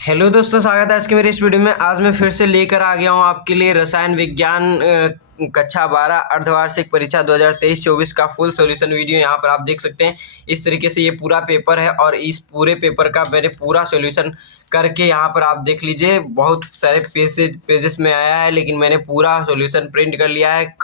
Hello दोस्तों, स्वागत है आज के मेरे इस वीडियो में। आज मैं फिर से लेकर आ गया हूँ आपके लिए रसायन विज्ञान कक्षा 12 अर्धवार्षिक परीक्षा 2023-24 का फुल सॉल्यूशन वीडियो। यहाँ पर आप देख सकते हैं इस तरीके से ये पूरा पेपर है और इस पूरे पेपर का मैंने पूरा सॉल्यूशन करके यहाँ पर आप देख लीजिए बहुत सारे पेजेस में आया है, लेकिन मैंने पूरा सॉल्यूशन प्रिंट कर लिया है।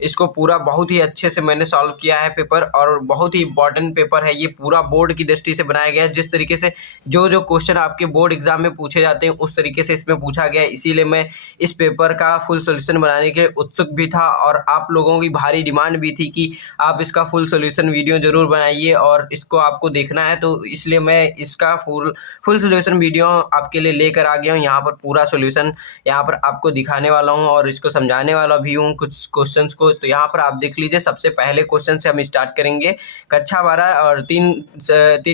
इसको पूरा बहुत ही अच्छे से मैंने सॉल्व किया है पेपर, और बहुत ही इंपॉर्टेंट पेपर है ये। पूरा बोर्ड की दृष्टि से बनाया गया है। जिस तरीके से जो क्वेश्चन आपके बोर्ड एग्जाम में पूछे जाते हैं उस तरीके से इसमें पूछा गया है, इसीलिए मैं इस पेपर का फुल सॉल्यूशन बनाने के उत्सुक भी था और आप लोगों की भारी डिमांड भी थी कि आप इसका फुल सॉल्यूशन वीडियो जरूर बनाइए और इसको आपको देखना है, तो इसलिए मैं इसका फुल सॉल्यूशन वीडियो आपके लिए लेकर आ गया हूँ। यहाँ पर पूरा सॉल्यूशन यहाँ पर आपको दिखाने वाला हूँ और इसको समझाने वाला भी हूँ कुछ क्वेश्चंस को। तो यहाँ पर आप देख लीजिए, सबसे पहले क्वेश्चन से हम स्टार्ट करेंगे। कक्षा 12 और 3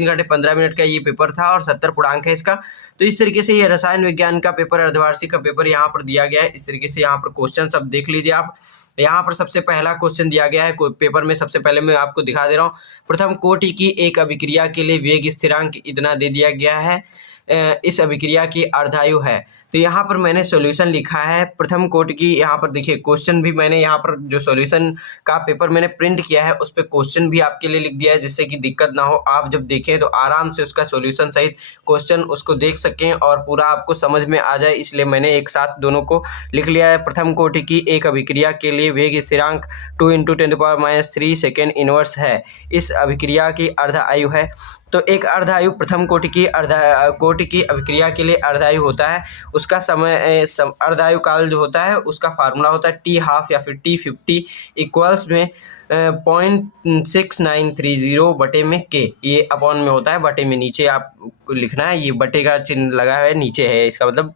घंटे 15 मिनट का ये पेपर था और 70 पूर्णांक है इसका। तो इस तरीके से ये रसायन विज्ञान का पेपर, अर्धवार्षिक का पेपर यहाँ पर दिया गया है। इस तरीके से यहाँ पर क्वेश्चन सब देख लीजिए आप। यहाँ पर सबसे पहला क्वेश्चन दिया गया है पेपर में। सबसे पहले मैं आपको दिखा दे रहा हूँ। प्रथम कोटि की एक अभिक्रिया के लिए वेग स्थिरांक इतना दे दिया गया है। इस अभिक्रिया की अर्धायु है। तो यहाँ पर मैंने सॉल्यूशन लिखा है प्रथम कोटि की। यहाँ पर देखिए क्वेश्चन भी मैंने यहाँ पर जो सॉल्यूशन का पेपर मैंने प्रिंट किया है उस पर क्वेश्चन भी आपके लिए लिख दिया है, जिससे कि दिक्कत ना हो। आप जब देखें तो आराम से उसका सॉल्यूशन सहित क्वेश्चन उसको देख सकें और पूरा आपको समझ में आ जाए, इसलिए मैंने एक साथ दोनों को लिख लिया है। प्रथम कोटि की एक अभिक्रिया के लिए वेग स्थिरांक 2 × 10⁻³ सेकेंड इनवर्स है। इस अभिक्रिया की अर्ध आयु है। तो एक अर्धायु प्रथम कोटि की अभिक्रिया के लिए अर्धायु होता है, उसका समय अर्धायु काल जो होता है उसका फार्मूला होता है T12 या फिर T50 इक्वल्स में 0.6930 बटे में K। ये अपॉन में होता है, बटे में नीचे आपको लिखना है। ये बटे का चिन्ह लगा है नीचे है इसका मतलब।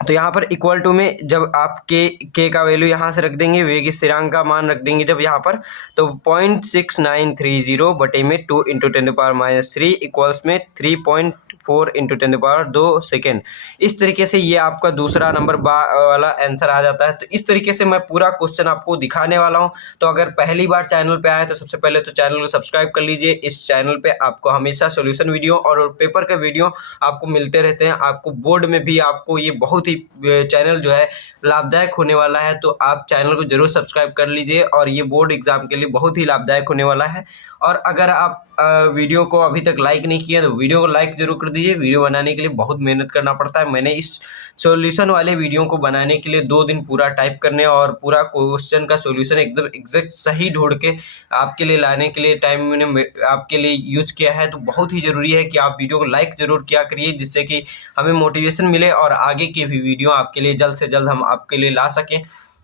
तो यहाँ पर इक्वल टू में जब आप के का वैल्यू यहाँ से रख देंगे, वेग स्थिरांक का मान रख देंगे जब यहाँ पर, तो 0.6930 बटे में 2 × 10⁻³ इक्वल्स में 3.4 × 10⁻² सेकेंड। इस तरीके से ये आपका दूसरा नंबर वाला आंसर आ जाता है। तो इस तरीके से मैं पूरा क्वेश्चन आपको दिखाने वाला हूँ। तो अगर पहली बार चैनल पे आए तो सबसे पहले तो चैनल को सब्सक्राइब कर लीजिए। इस चैनल पे आपको हमेशा सॉल्यूशन वीडियो और पेपर का वीडियो आपको मिलते रहते हैं। आपको बोर्ड में भी आपको ये बहुत ही चैनल जो है लाभदायक होने वाला है, तो आप चैनल को जरूर सब्सक्राइब कर लीजिए और ये बोर्ड एग्जाम के लिए बहुत ही लाभदायक होने वाला है। और अगर आप वीडियो को अभी तक लाइक नहीं किया तो वीडियो को लाइक जरूर कर दीजिए। वीडियो बनाने के लिए बहुत मेहनत करना पड़ता है। मैंने इस सॉल्यूशन वाले वीडियो को बनाने के लिए 2 दिन पूरा टाइप करने और पूरा क्वेश्चन का सॉल्यूशन एकदम एग्जैक्ट सही ढूंढ के आपके लिए लाने के लिए टाइम मैंने आपके लिए यूज किया है। तो बहुत ही ज़रूरी है कि आप वीडियो को लाइक ज़रूर किया करिए, जिससे कि हमें मोटिवेशन मिले और आगे के भी वीडियो आपके लिए जल्द से जल्द हम आपके लिए ला सकें।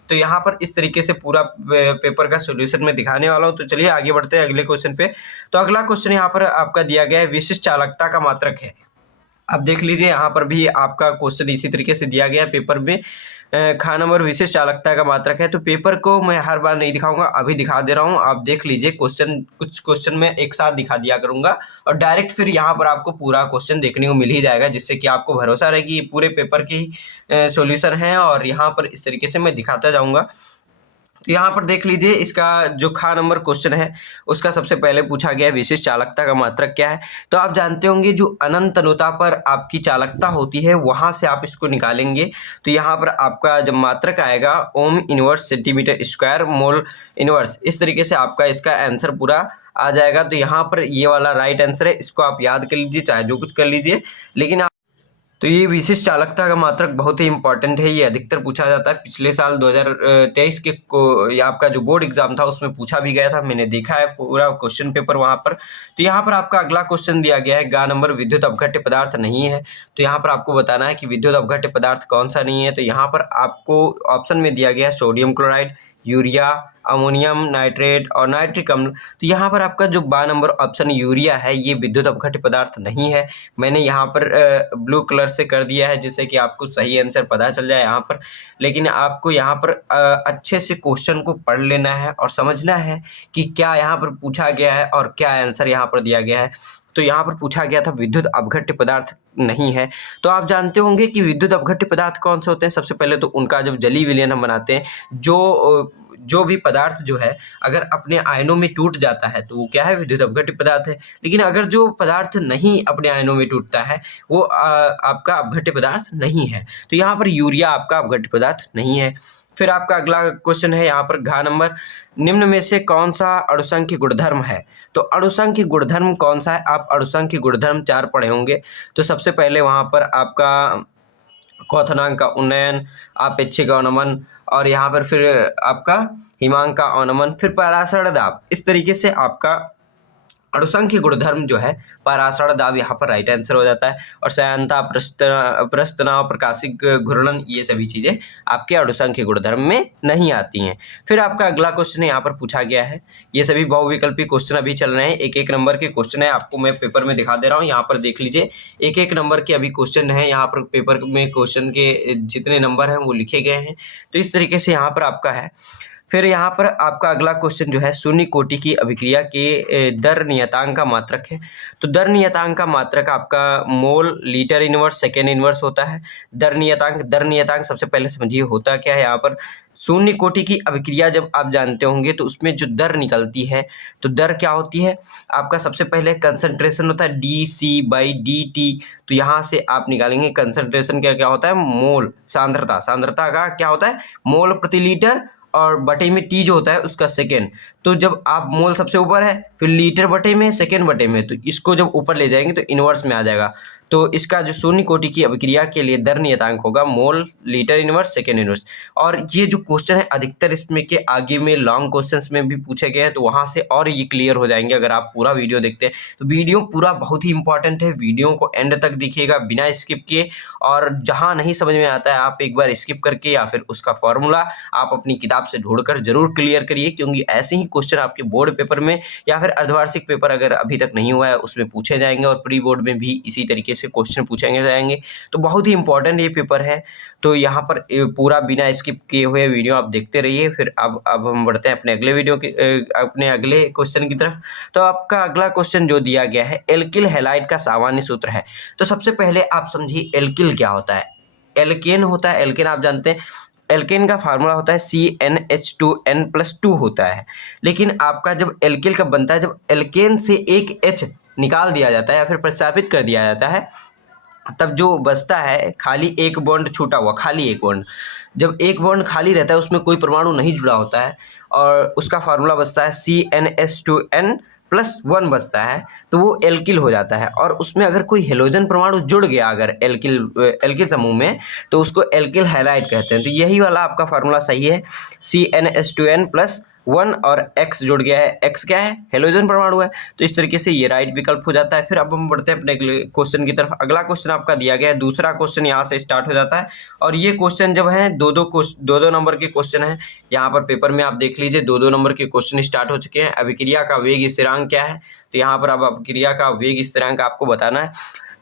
तो यहाँ पर इस तरीके से पूरा पेपर का सॉल्यूशन मैं दिखाने वाला हूँ। तो चलिए आगे बढ़ते हैं अगले क्वेश्चन पे। तो अगला क्वेश्चन यहाँ पर आपका दिया गया है, विशिष्ट चालकता का मात्रक है। अब देख लीजिए यहाँ पर भी आपका क्वेश्चन इसी तरीके से दिया गया है पेपर में। खा नंबर विशिष्ट चालकता का मात्रक है। तो पेपर को मैं हर बार नहीं दिखाऊंगा, अभी दिखा दे रहा हूँ। आप देख लीजिए क्वेश्चन, कुछ क्वेश्चन मैं एक साथ दिखा दिया करूंगा और डायरेक्ट फिर यहाँ पर आपको पूरा क्वेश्चन देखने को मिल ही जाएगा, जिससे कि आपको भरोसा रहे कि ये पूरे पेपर की सॉल्यूशन है और यहाँ पर इस तरीके से मैं दिखाता जाऊँगा। तो यहाँ पर देख लीजिए, इसका जो खा नंबर क्वेश्चन है उसका सबसे पहले पूछा गया है विशिष्ट चालकता का मात्रक क्या है। तो आप जानते होंगे जो अनंत अनुता पर आपकी चालकता होती है वहाँ से आप इसको निकालेंगे। तो यहाँ पर आपका जब मात्रक आएगा ohm inverse centimetre square mole inverse, इस तरीके से आपका इसका आंसर पूरा आ जाएगा। तो यहाँ पर ये वाला राइट आंसर है, इसको आप याद कर लीजिए चाहे जो कुछ कर लीजिए। लेकिन तो ये विशिष्ट चालकता का मात्रक बहुत ही इंपॉर्टेंट है। ये अधिकतर पूछा जाता है। पिछले साल 2023 के ये आपका जो बोर्ड एग्जाम था उसमें पूछा भी गया था, मैंने देखा है पूरा क्वेश्चन पेपर वहाँ पर। तो यहाँ पर आपका अगला क्वेश्चन दिया गया है, गा नंबर विद्युत अपघट्य पदार्थ नहीं है। तो यहाँ पर आपको बताना है कि विद्युत अपघट्य पदार्थ कौन सा नहीं है। तो यहाँ पर आपको ऑप्शन में दिया गया है sodium chloride, urea, ammonium nitrate और नाइट्रिक अम्ल। तो यहाँ पर आपका जो 12 नंबर ऑप्शन यूरिया है ये विद्युत अपघट्य पदार्थ नहीं है। मैंने यहाँ पर ब्लू कलर से कर दिया है जिससे कि आपको सही आंसर पता चल जाए यहाँ पर। लेकिन आपको यहाँ पर अच्छे से क्वेश्चन को पढ़ लेना है और समझना है कि क्या यहाँ पर पूछा गया है और क्या आंसर यहाँ पर दिया गया है। तो यहाँ पर पूछा गया था विद्युत अपघट्य पदार्थ नहीं है। तो आप जानते होंगे कि विद्युत अपघट्य पदार्थ कौन से होते हैं। सबसे पहले तो उनका जब जलीय विलयन हम बनाते हैं, जो भी पदार्थ जो है अगर अपने आयनों में टूट जाता है तो वो क्या है, विद्युत अपघट्य पदार्थ है। लेकिन अगर जो पदार्थ नहीं अपने आयनों में टूटता है वो आपका अपघट्य पदार्थ नहीं है। तो यहाँ पर यूरिया आपका अपघट्य पदार्थ नहीं है। फिर आपका अगला क्वेश्चन है यहाँ पर घ नंबर, निम्न में से कौन सा अणुसंख्य गुणधर्म है। तो अणुसंख्य गुणधर्म कौन सा है, आप अणुसंख्य गुणधर्म 4 पढ़े होंगे। तो सबसे पहले वहाँ पर आपका क्वथनांक का उन्नयन, आपेक्षिक अवनमन, और यहाँ पर फिर आपका हिमांक का अवनमन, फिर परासरण दाब। इस तरीके से आपका अणुसंख्य गुणधर्म जो है परासरण दाब यहाँ पर राइट आंसर हो जाता है। और श्यानता, प्रस्तनाव, प्रकाशिक घूर्णन, ये सभी चीज़ें आपके अणुसंख्य गुणधर्म में नहीं आती हैं। फिर आपका अगला क्वेश्चन यहाँ पर पूछा गया है, ये सभी बहुविकल्पी क्वेश्चन अभी चल रहे हैं, एक एक नंबर के क्वेश्चन है, आपको मैं पेपर में दिखा दे रहा हूँ। यहाँ पर देख लीजिए, एक एक नंबर के अभी क्वेश्चन है, यहाँ पर पेपर में क्वेश्चन के जितने नंबर हैं वो लिखे गए हैं। तो इस तरीके से यहाँ पर आपका है। फिर यहाँ पर आपका अगला क्वेश्चन जो है, शून्य कोटि की अभिक्रिया के दर नियतांक का मात्रक है। तो दर नियतांक का मात्रक आपका mole litre inverse second inverse होता है। दर नियतांक सबसे पहले समझिए होता क्या है। यहाँ पर शून्य कोटि की अभिक्रिया जब आप जानते होंगे तो उसमें जो दर निकलती है, तो दर क्या होती है आपका, सबसे पहले कंसंट्रेशन होता है dC/dt। तो यहाँ से आप निकालेंगे कंसंट्रेशन क्या होता है, मोल, सांद्रता का क्या होता है, मोल प्रति लीटर, और बटे में टी जो होता है उसका सेकेंड। तो जब आप मोल सबसे ऊपर है, फिर लीटर बटे में, सेकेंड बटे में, तो इसको जब ऊपर ले जाएंगे तो इनवर्स में आ जाएगा। तो इसका जो शून्य कोटि की अभिक्रिया के लिए दर नियतांक होगा mole litre inverse second inverse. और ये जो क्वेश्चन है अधिकतर इसमें के आगे में लॉन्ग क्वेश्चंस में भी पूछे गए हैं, तो वहाँ से और ये क्लियर हो जाएंगे अगर आप पूरा वीडियो देखते हैं। तो वीडियो पूरा बहुत ही इंपॉर्टेंट है, वीडियो को एंड तक देखिएगा बिना स्किप किए। और जहाँ नहीं समझ में आता है आप एक बार स्किप करके या फिर उसका फॉर्मूला आप अपनी किताब से ढूंढकर जरूर क्लियर करिए, क्योंकि ऐसे ही क्वेश्चन आपके बोर्ड पेपर में या फिर अर्धवार्षिक पेपर अगर अभी तक नहीं हुआ है उसमें पूछे जाएंगे, और प्री बोर्ड में भी इसी तरीके से क्वेश्चन पूछेंगे जाएंगे। तो बहुत ही इंपॉर्टेंट ये पेपर है। तो यहाँ पर पूरा बिना स्किप किए हुए वीडियो आप देखते रहिए। फिर अब हम बढ़ते हैं अपने अगले वीडियो के अपने अगले क्वेश्चन की तरफ। तो आपका अगला क्वेश्चन जो दिया गया है, एल्किल हैलाइड का सामान्य सूत्र है। तो सबसे पहले आप समझिए एल्किल क्या होता है। एल्केन होता है, एल्केन आप जानते हैं, एल्केन का फार्मूला होता है CnH2n+2 होता है। लेकिन आपका जब एल्किल कब बनता है, जब एल्केन से एक H निकाल दिया जाता है या फिर प्रतिस्थापित कर दिया जाता है, तब जो बचता है खाली एक बॉन्ड छूटा हुआ, खाली एक बॉन्ड। जब एक बॉन्ड खाली रहता है उसमें कोई परमाणु नहीं जुड़ा होता है और उसका फार्मूला बचता है CnH2n+1 बचता है, तो वो एल्किल हो जाता है। और उसमें अगर कोई हेलोजन परमाणु जुड़ गया अगर एल्किल समूह में, तो उसको एल्किल हैलाइड कहते हैं। तो यही वाला आपका फार्मूला सही है, CnH2n+1 और X जुड़ गया है, X क्या है, हेलोजन परमाणु है। तो इस तरीके से ये राइट विकल्प हो जाता है। फिर अब हम बढ़ते हैं अपने अगले क्वेश्चन की तरफ। अगला क्वेश्चन आपका दिया गया है, दूसरा क्वेश्चन यहाँ से स्टार्ट हो जाता है। और ये क्वेश्चन जब है दो दो नंबर के क्वेश्चन है, यहाँ पर पेपर में आप देख लीजिए 2-2 नंबर के क्वेश्चन स्टार्ट हो चुके हैं। अभिक्रिया का वेग स्थिरांक क्या है, तो यहाँ पर अब अभिक्रिया का वेग स्थिरांक आपको बताना है।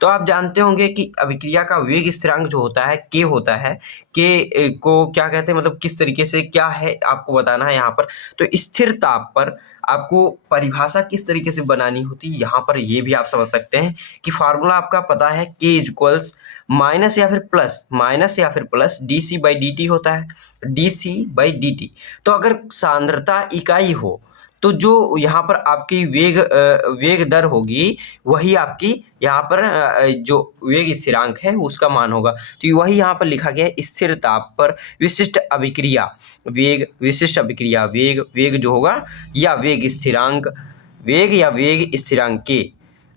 तो आप जानते होंगे कि अभिक्रिया का वेग स्थिरांक जो होता है के होता है, के को क्या कहते हैं, मतलब किस तरीके से क्या है आपको बताना है यहाँ पर। तो स्थिर ताप पर आपको परिभाषा किस तरीके से बनानी होती है, यहाँ पर ये भी आप समझ सकते हैं कि फार्मूला आपका पता है K इक्वल्स माइनस या फिर प्लस dC/dt होता है, dC/dt। तो अगर सांद्रता इकाई हो तो जो यहाँ पर आपकी वेग दर होगी वही आपकी यहाँ पर जो वेग स्थिरांक है उसका मान होगा। तो वही यहाँ पर लिखा गया है, स्थिर ताप पर विशिष्ट अभिक्रिया वेग, विशिष्ट अभिक्रिया वेग जो होगा या वेग स्थिरांक के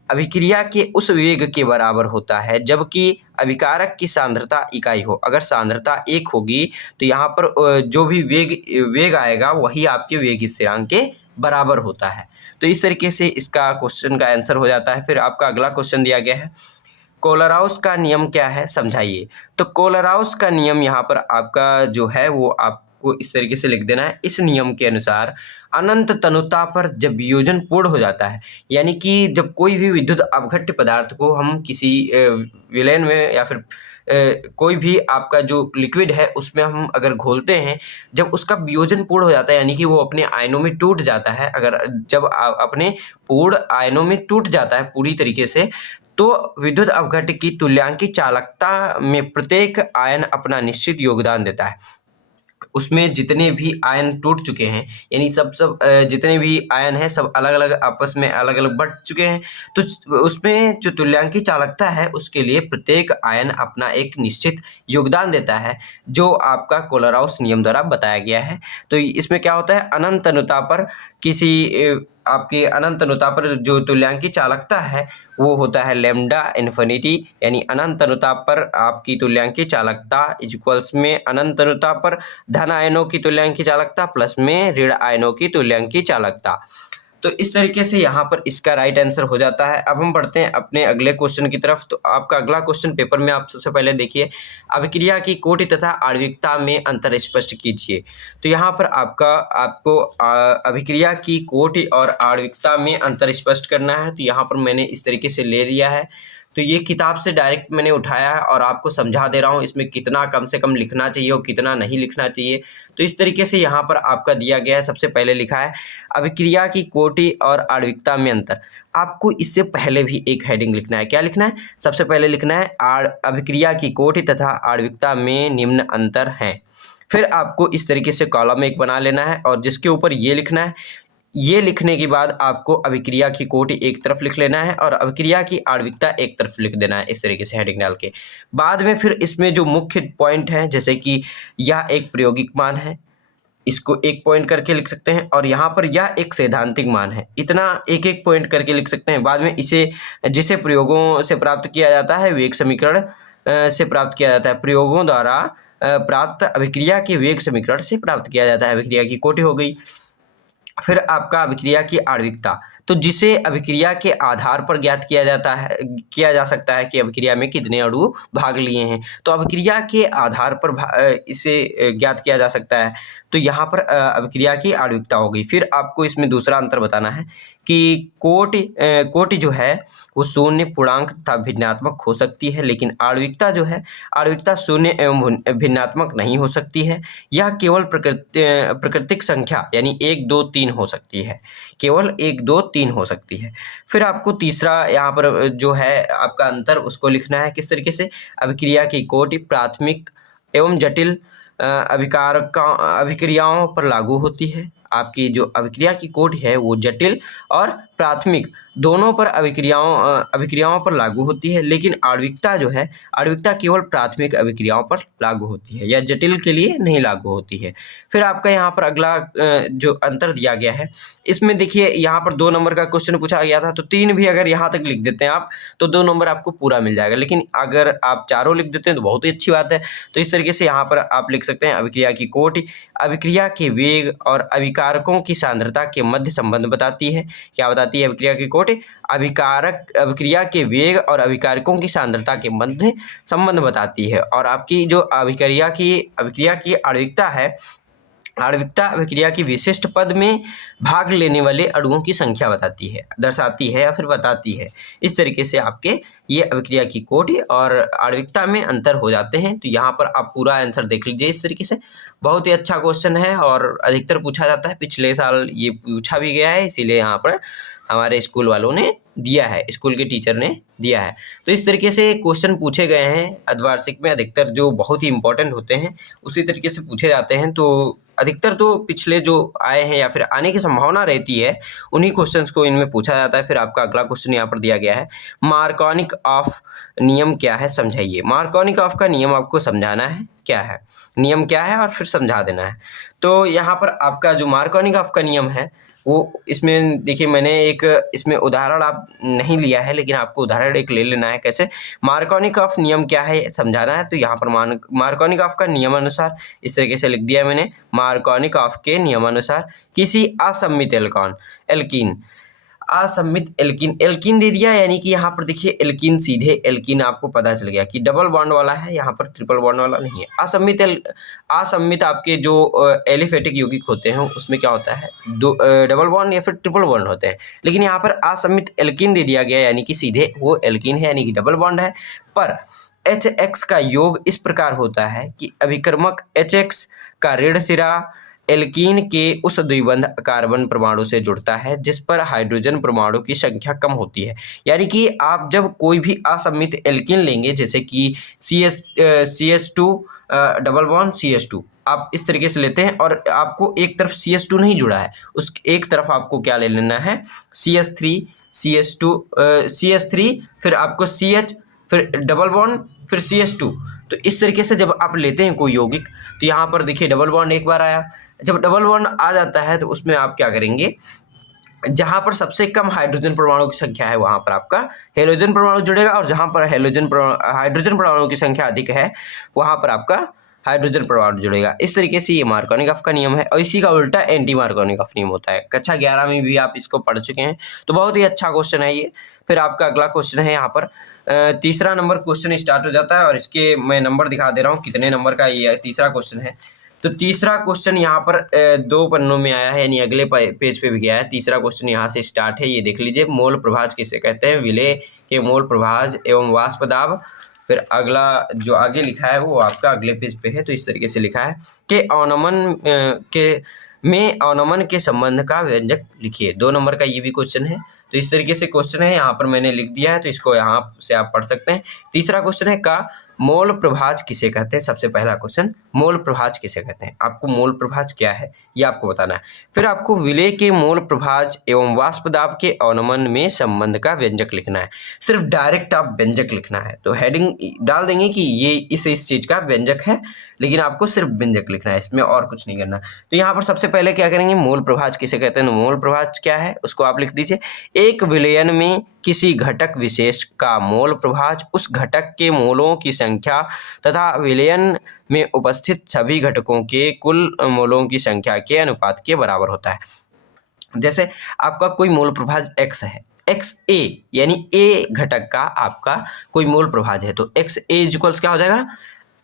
अभिक्रिया के उस वेग के बराबर होता है जबकि अभिकारक की सांद्रता इकाई हो। अगर सांद्रता 1 होगी तो यहाँ पर जो भी वेग आएगा वही आपके वेग स्थिरांक के बराबर होता है। तो इस तरीके से इसका क्वेश्चन का आंसर हो जाता है। फिर आपका अगला क्वेश्चन दिया गया है, कोलराउस का नियम क्या है समझाइए। तो कोलराउस का नियम यहाँ पर आपका जो है वो आपको इस तरीके से लिख देना है, इस नियम के अनुसार अनंत तनुता पर जब वियोजन पूर्ण हो जाता है, यानी कि जब कोई भी विद्युत अपघट्य पदार्थ को हम किसी विलयन में या फिर कोई भी आपका जो लिक्विड है उसमें हम अगर घोलते हैं, जब उसका वियोजन पूर्ण हो जाता है यानी कि वो अपने आयनों में टूट जाता है, अगर जब अपने पूर्ण आयनों में टूट जाता है पूरी तरीके से, तो विद्युत अपघट्य की तुल्यांकी चालकता में प्रत्येक आयन अपना निश्चित योगदान देता है। उसमें जितने भी आयन टूट चुके हैं, यानी सब जितने भी आयन हैं सब अलग अलग आपस में अलग अलग बट चुके हैं, तो उसमें जो तुल्यांकी चालकता है उसके लिए प्रत्येक आयन अपना एक निश्चित योगदान देता है, जो आपका कोलराउस नियम द्वारा बताया गया है। तो इसमें क्या होता है, अनंत अनुता पर आपके अनंत अनुता पर जो तुल्यांकी चालकता है वो होता है लैम्डा इन्फिनिटी, यानी अनंत अनुता पर आपकी तुल्यांकी चालकता इक्वल्स में अनंत अनुता पर धन आयनों की तुल्यांकी चालकता प्लस में ऋण आयनों की तुल्यांकी चालकता। तो इस तरीके से यहाँ पर इसका राइट आंसर हो जाता है। अब हम बढ़ते हैं अपने अगले क्वेश्चन की तरफ। तो आपका अगला क्वेश्चन पेपर में आप सबसे पहले देखिए, अभिक्रिया की कोटि तथा आणविकता में अंतर स्पष्ट कीजिए। तो यहाँ पर आपको अभिक्रिया की कोटि और आणविकता में अंतर स्पष्ट करना है। तो यहाँ पर मैंने इस तरीके से ले लिया है, तो ये किताब से डायरेक्ट मैंने उठाया है और आपको समझा दे रहा हूँ इसमें कितना कम से कम लिखना चाहिए और कितना नहीं लिखना चाहिए। तो इस तरीके से यहाँ पर आपका दिया गया है। सबसे पहले लिखा है अभिक्रिया की कोटि और आणविकता में अंतर। आपको इससे पहले भी एक हेडिंग लिखना है। क्या लिखना है? सबसे पहले लिखना है अभिक्रिया की कोटि तथा आणविकता में निम्न अंतर हैं। फिर आपको इस तरीके से कॉलम एक बना लेना है और जिसके ऊपर ये लिखना है। ये लिखने के बाद आपको अभिक्रिया की कोटि एक तरफ लिख लेना है और अभिक्रिया की आणविकता एक तरफ लिख देना है, इस तरीके से हेडिंग डाल के। बाद में फिर इसमें जो मुख्य पॉइंट हैं, जैसे कि यह एक प्रायोगिक मान है, इसको एक पॉइंट करके लिख सकते हैं, और यहाँ पर यह एक सैद्धांतिक मान है, इतना एक एक पॉइंट करके लिख सकते हैं। बाद में जिसे प्रयोगों से प्राप्त किया जाता है, वेग समीकरण से प्राप्त किया जाता है, प्रयोगों द्वारा प्राप्त अभिक्रिया के वेग समीकरण से प्राप्त किया जाता है। अभिक्रिया की कोटि हो गई। फिर आपका अभिक्रिया की आणविकता, तो जिसे अभिक्रिया के आधार पर ज्ञात किया जा सकता है कि अभिक्रिया में कितने अणु भाग लिए हैं। तो अभिक्रिया के आधार पर इसे ज्ञात किया जा सकता है। तो यहाँ पर अभिक्रिया की आणविकता हो गई। फिर आपको इसमें दूसरा अंतर बताना है कि कोटि जो है वो शून्य, पूर्णांक तथा भिन्नात्मक हो सकती है, लेकिन आणविकता जो है, आणविकता शून्य एवं भिन्नात्मक नहीं हो सकती है। यह केवल प्राकृतिक संख्या यानी 1, 2, 3 हो सकती है, केवल 1, 2, 3 हो सकती है। फिर आपको तीसरा यहाँ पर जो है आपका अंतर, उसको लिखना है किस तरीके से, अभिक्रिया की कोटि प्राथमिक एवं जटिल अभिक्रियाओं पर लागू होती है। आपकी जो अभिक्रिया की कोटि है वो जटिल और प्राथमिक दोनों पर अभिक्रियाओं पर लागू होती है, लेकिन आणविकता जो है, आणविकता केवल प्राथमिक अभिक्रियाओं पर लागू होती है या जटिल के लिए नहीं लागू होती है। फिर आपका यहाँ पर अगला जो अंतर दिया गया है, इसमें देखिए यहाँ पर 2 नंबर का क्वेश्चन पूछा गया था, तो 3 भी अगर यहाँ तक लिख देते हैं आप तो 2 नंबर आपको पूरा मिल जाएगा, लेकिन अगर आप चारों लिख देते हैं तो बहुत ही अच्छी बात है। तो इस तरीके से यहाँ पर आप लिख सकते हैं अभिक्रिया की कोटि अभिक्रिया के वेग और अभिकारकों की सांद्रता के मध्य संबंध बताती है। क्या बताती है अभिक्रिया की कोटि? अभिक्रिया के वेग और अभिकारकों की सांद्रता के मध्य संबंध बताती है। और आपकी जो अभिक्रिया की आणविकता है, आणविकता अभिक्रिया की विशिष्ट पद में भाग लेने वाले अणुओं की संख्या दर्शाती है या फिर बताती है। इस तरीके से आपके ये अभिक्रिया की कोटि और आणविकता में अंतर हो जाते हैं। तो यहाँ पर आप पूरा आंसर देख लीजिए इस तरीके से। बहुत ही अच्छा क्वेश्चन है और अधिकतर पूछा जाता है, पिछले साल ये पूछा भी गया है, इसीलिए यहाँ पर हमारे स्कूल वालों ने दिया है, स्कूल के टीचर ने दिया है। तो इस तरीके से क्वेश्चन पूछे गए हैं अर्धवार्षिक में, अधिकतर जो बहुत ही इंपॉर्टेंट होते हैं उसी तरीके से पूछे जाते हैं। तो अधिकतर तो पिछले जो आए हैं या फिर आने की संभावना रहती है उन्हीं क्वेश्चंस को इनमें पूछा जाता है। फिर आपका अगला क्वेश्चन यहाँ पर दिया गया है, मार्कोनिक ऑफ नियम क्या है समझाइए। मार्कोनिक ऑफ का नियम आपको समझाना है, क्या है नियम क्या है, और फिर समझा देना है। तो यहाँ पर आपका जो मार्कोनिक ऑफ का नियम है वो, इसमें देखिए मैंने एक इसमें उदाहरण आप नहीं लिया है, लेकिन आपको उदाहरण एक ले लेना है। कैसे? मार्कोनिक ऑफ नियम क्या है समझाना है। तो यहाँ पर मार्कोनिक ऑफ का नियमानुसार इस तरीके से लिख दिया मैंने, मार्कोनिक ऑफ के नियमानुसार किसी असम्मित एल्कीन एल्कीन दे दिया, यानी कि यहाँ पर देखिए एल्कीन, सीधे एल्कीन आपको पता चल गया कि डबल बॉन्ड वाला है, यहाँ पर ट्रिपल बॉन्ड वाला नहीं है। असम्मित आपके जो एलिफेटिक यौगिक होते हैं उसमें क्या होता है, दो डबल बॉन्ड या फिर ट्रिपल बॉन्ड होते हैं, लेकिन यहाँ पर असम्मित एल्कीन दे दिया गया, यानी कि सीधे वो एल्कीन है, यानी कि डबल बॉन्ड है। पर HX का योग इस प्रकार होता है कि अभिकर्मक HX का ऋण सिरा एल्कीन के उस द्विबंध कार्बन परमाणु से जुड़ता है जिस पर हाइड्रोजन परमाणु की संख्या कम होती है। यानी कि आप जब कोई भी असम्मित एल्कीन लेंगे, जैसे कि CH2 डबल बॉन्ड CH2, आप इस तरीके से लेते हैं और आपको एक तरफ CH2 नहीं जुड़ा है, उस एक तरफ आपको क्या ले लेना है, CH3 CH2 CH3 फिर आपको CH फिर डबल बॉन्ड फिर CH2। तो इस तरीके से जब आप लेते हैं कोई यौगिक, तो यहाँ पर देखिए डबल बॉन्ड एक बार आया। जब डबल बॉन्ड आ जाता है तो उसमें आप क्या करेंगे, जहां पर सबसे कम हाइड्रोजन परमाणु की संख्या है वहां पर आपका हेलोजन परमाणु जुड़ेगा, और जहां पर हाइड्रोजन परमाणु की संख्या अधिक है वहां पर आपका हाइड्रोजन परमाणु जुड़ेगा। इस तरीके से ये मार्कोनिकॉफ का नियम है, और इसी का उल्टा एंटी मार्कोनिकॉफ नियम होता है। कक्षा 11 में भी आप इसको पढ़ चुके हैं, तो बहुत ही अच्छा क्वेश्चन है ये। फिर आपका अगला क्वेश्चन है यहाँ पर तीसरा नंबर क्वेश्चन स्टार्ट हो जाता है, और इसके मैं नंबर दिखा दे रहा हूँ कितने नंबर का ये तीसरा क्वेश्चन है। तो तीसरा क्वेश्चन यहाँ पर 2 पन्नों में आया है, यानी अगले पेज पे भी गया है। तीसरा क्वेश्चन यहाँ से स्टार्ट है, ये देख लीजिए। मोल प्रभाज किसे कहते हैं? विलेय के मोल प्रभाज एवं वाष्प दाब। फिर अगला जो आगे लिखा है वो आपका अगले पेज पे है। तो इस तरीके से लिखा है कि अवनमन के संबंध का व्यंजक लिखिए। 2 नंबर का ये भी क्वेश्चन है। तो इस तरीके से क्वेश्चन है, यहाँ पर मैंने लिख दिया है, तो इसको यहाँ से आप पढ़ सकते हैं। तीसरा क्वेश्चन है का मोल प्रभाज किसे कहते हैं? सबसे पहला क्वेश्चन, मोल प्रभाज किसे कहते हैं? आपको मोल प्रभाज क्या है ये आपको बताना है। फिर आपको विलेय के मोल प्रभाज एवं वाष्प दाब के अवनमन में संबंध का व्यंजक लिखना है। सिर्फ डायरेक्ट आप व्यंजक लिखना है, तो हेडिंग डाल देंगे कि ये इस चीज का व्यंजक है, लेकिन आपको सिर्फ व्यंजक लिखना है, इसमें और कुछ नहीं करना। तो यहाँ पर सबसे पहले क्या करेंगे, मोल प्रभाज किसे कहते हैं? मोल प्रभाज क्या है उसको आप लिख दीजिए। एक विलयन में किसी घटक विशेष का मोल प्रभाज उस घटक के मोलों की संख्या तथा विलयन में उपस्थित सभी घटकों के कुल मोलों की संख्या के अनुपात के बराबर होता है। जैसे आपका कोई मोल प्रभाज x है, XA यानी A घटक का आपका कोई मोल प्रभाज है, तो XA इक्वल्स क्या हो जाएगा,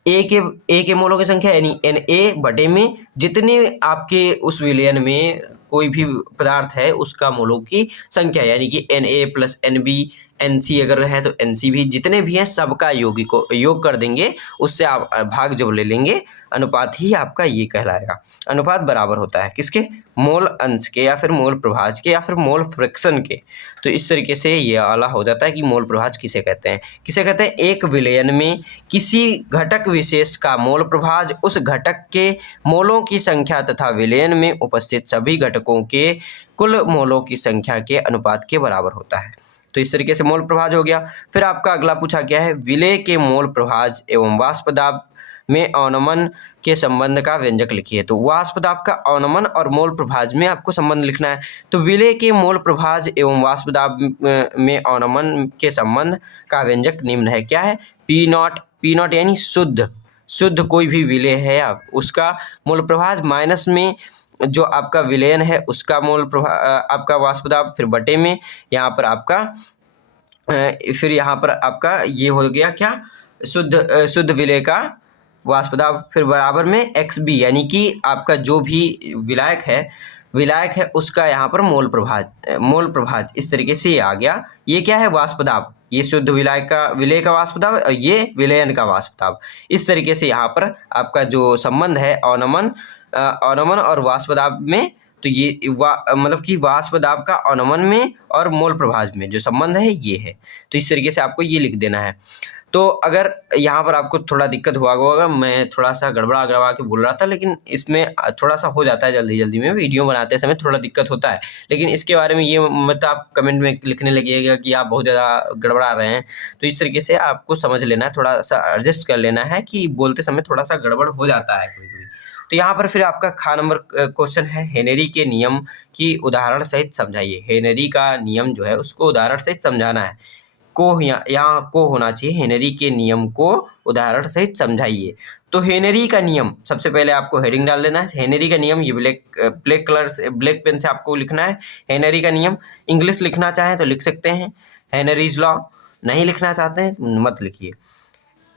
ए के मोलों की संख्या यानी Na बटे में जितने आपके उस विलयन में कोई भी पदार्थ है उसका मोलों की संख्या, यानी कि Na प्लस NB NC अगर है तो NC भी, जितने भी हैं सबका योग कर देंगे, उससे आप भाग जब ले लेंगे अनुपात ही आपका ये कहलाएगा। अनुपात बराबर होता है किसके? मोल अंश के, या फिर मोल प्रभाज के, या फिर मोल फ्रैक्शन के। तो इस तरीके से ये आला हो जाता है कि मोल प्रभाज किसे कहते हैं? किसे कहते हैं? एक विलयन में किसी घटक विशेष का मोल प्रभाज उस घटक के मोलों की संख्या तथा विलयन में उपस्थित सभी घटकों के कुल मोलों की संख्या के अनुपात के बराबर होता है। तो इस तरीके से मोल प्रभाज हो गया। फिर आपका अगला पूछा गया है, विलेय के मोल प्रभाज एवं वाष्प दाब में अवनमन के संबंध का व्यंजक लिखिए। तो वाष्प दाब का अवनमन और मोल प्रभाज में आपको संबंध लिखना है। तो विलेय के मोल प्रभाज एवं वाष्प दाब में अवनमन के संबंध का व्यंजक निम्न है। क्या है? P0 यानी शुद्ध कोई भी विलेय है उसका मोल प्रभाज माइनस में जो आपका विलयन है उसका मोल आपका वाष्प दाब, फिर बटे में यहाँ पर आपका फिर यहाँ पर आपका ये हो गया क्या, शुद्ध विलेय का वाष्प दाब, फिर बराबर में XB यानी कि आपका जो भी विलायक है उसका यहाँ पर मोल प्रभाज। इस तरीके से ये आ गया। ये क्या है? वाष्प दाब। ये शुद्ध विलेय का वाष्प दाब और ये विलयन का वाष्प दाब। इस तरीके से यहाँ पर आपका जो संबंध है अवनमन और वाष्प दाब में, तो ये मतलब कि वाष्प दाब का अवनमन में और मोल प्रभाज में जो संबंध है ये है। तो इस तरीके से आपको ये लिख देना है। तो अगर यहाँ पर आपको थोड़ा दिक्कत हुआ होगा, मैं थोड़ा सा गड़बड़ा के बोल रहा था, लेकिन इसमें थोड़ा सा हो जाता है जल्दी में, वीडियो बनाते समय थोड़ा दिक्कत होता है। लेकिन इसके बारे में ये मत आप कमेंट में लिखने लगिएगा कि आप बहुत ज़्यादा गड़बड़ा रहे हैं। तो इस तरीके से आपको समझ लेना है, थोड़ा सा एडजस्ट कर लेना है कि बोलते समय थोड़ा सा गड़बड़ हो जाता है कोई। तो यहाँ पर फिर आपका ख नंबर क्वेश्चन है, हेनरी के नियम की उदाहरण सहित समझाइए। हेनरी का नियम जो है उसको उदाहरण सहित समझाना है। यहाँ को होना चाहिए, हेनरी के नियम को उदाहरण सहित समझाइए। तो हेनरी का नियम सबसे पहले आपको हेडिंग डाल देना है। हेनरी का नियम ये ब्लैक पेन से आपको लिखना है। हेनरी का नियम इंग्लिश लिखना चाहें तो लिख सकते हैं, हेनरीज लॉ। नहीं लिखना चाहते हैं मत लिखिए।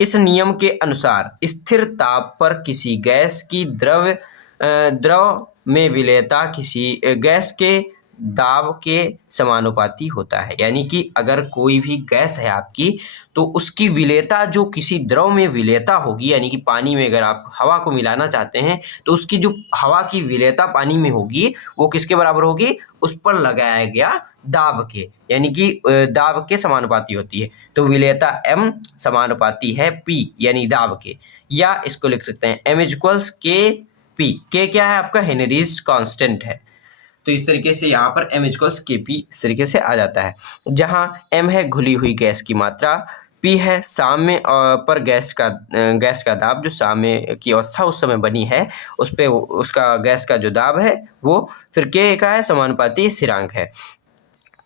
इस नियम के अनुसार स्थिर ताप पर किसी गैस की द्रव में विलेयता किसी गैस के दाब के समानुपाती होता है। यानी कि अगर कोई भी गैस है आपकी तो उसकी विलेयता जो किसी द्रव में विलेयता होगी, यानी कि पानी में अगर आप हवा को मिलाना चाहते हैं तो उसकी जो हवा की विलेयता पानी में होगी वो किसके बराबर होगी, उस पर लगाया गया दाब के, यानी कि दाब के समानुपाती होती है। तो विलेयता m समानुपाती है P यानी दाब के, या इसको लिख सकते हैं m इक्वल्स के पी। के क्या है आपका, हेनरीज कांस्टेंट है। तो इस तरीके से यहाँ पर m इक्वल्स के पी इस तरीके से आ जाता है, जहाँ m है घुली हुई गैस की मात्रा, P है साम्य पर गैस का दाब, जो साम्य की अवस्था उस समय बनी है उस पे उसका गैस का जो दाब है वो, फिर K का है समानुपाती स्थिरांक है।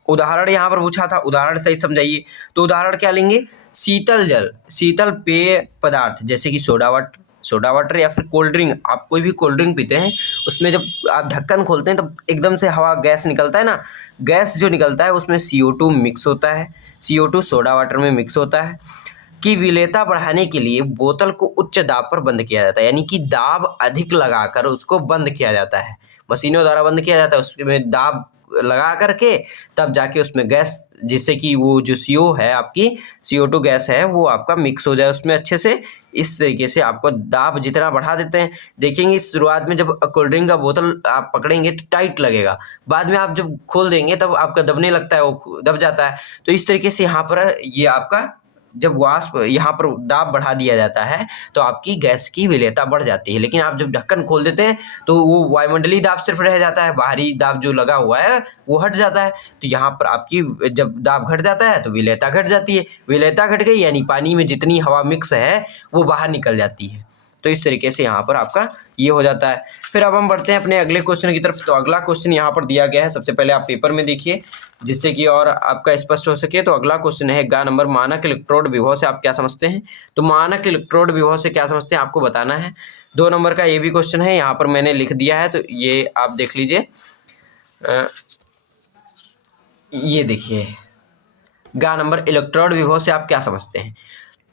उदाहरण यहाँ पर पूछा था, उदाहरण सही समझाइए। तो उदाहरण क्या लेंगे, शीतल जल, शीतल पेय पदार्थ जैसे कि सोडा वाटर या फिर कोल्ड ड्रिंक। आप कोई भी कोल्ड ड्रिंक पीते हैं उसमें जब आप ढक्कन खोलते हैं तब एकदम से हवा गैस निकलता है ना, गैस जो निकलता है उसमें CO2 मिक्स होता है, CO2 सोडा वाटर में मिक्स होता है। की विलेयता बढ़ाने के लिए बोतल को उच्च दाब पर बंद किया जाता है, यानी कि दाब अधिक लगाकर उसको बंद किया जाता है, मशीनों द्वारा बंद किया जाता है। उसमें दाब लगा करके तब जाके उसमें गैस, जिससे कि वो जो CO है आपकी CO2 गैस है वो आपका मिक्स हो जाए उसमें अच्छे से। इस तरीके से आपको दाब जितना बढ़ा देते हैं, देखेंगे शुरुआत में जब कोल्ड ड्रिंक का बोतल आप पकड़ेंगे तो टाइट लगेगा, बाद में आप जब खोल देंगे तब आपका दबने लगता है, वो दब जाता है। तो इस तरीके से यहाँ पर ये आपका जब वाष्प यहाँ पर दाब बढ़ा दिया जाता है तो आपकी गैस की विलेयता बढ़ जाती है। लेकिन आप जब ढक्कन खोल देते हैं तो वो वायुमंडलीय दाब सिर्फ रह जाता है, बाहरी दाब जो लगा हुआ है वो हट जाता है। तो यहाँ पर आपकी जब दाब घट जाता है तो विलेयता घट जाती है, विलेयता घट गई यानी पानी में जितनी हवा मिक्स है वो बाहर निकल जाती है। तो इस तरीके से यहाँ पर आपका ये हो जाता है। फिर अब हम बढ़ते हैं अपने अगले क्वेश्चन की तरफ। तो अगला क्वेश्चन यहाँ पर दिया गया है, सबसे पहले आप पेपर में देखिए जिससे कि और आपका स्पष्ट हो सके। तो अगला क्वेश्चन है गा नंबर, मानक इलेक्ट्रोड विभव से आप क्या समझते हैं। तो मानक इलेक्ट्रोड विभव से क्या समझते हैं आपको बताना है। 2 नंबर का ये भी क्वेश्चन है, यहाँ पर मैंने लिख दिया है तो ये आप देख लीजिए। ये देखिए गा नंबर, इलेक्ट्रोड विभव से आप क्या समझते हैं।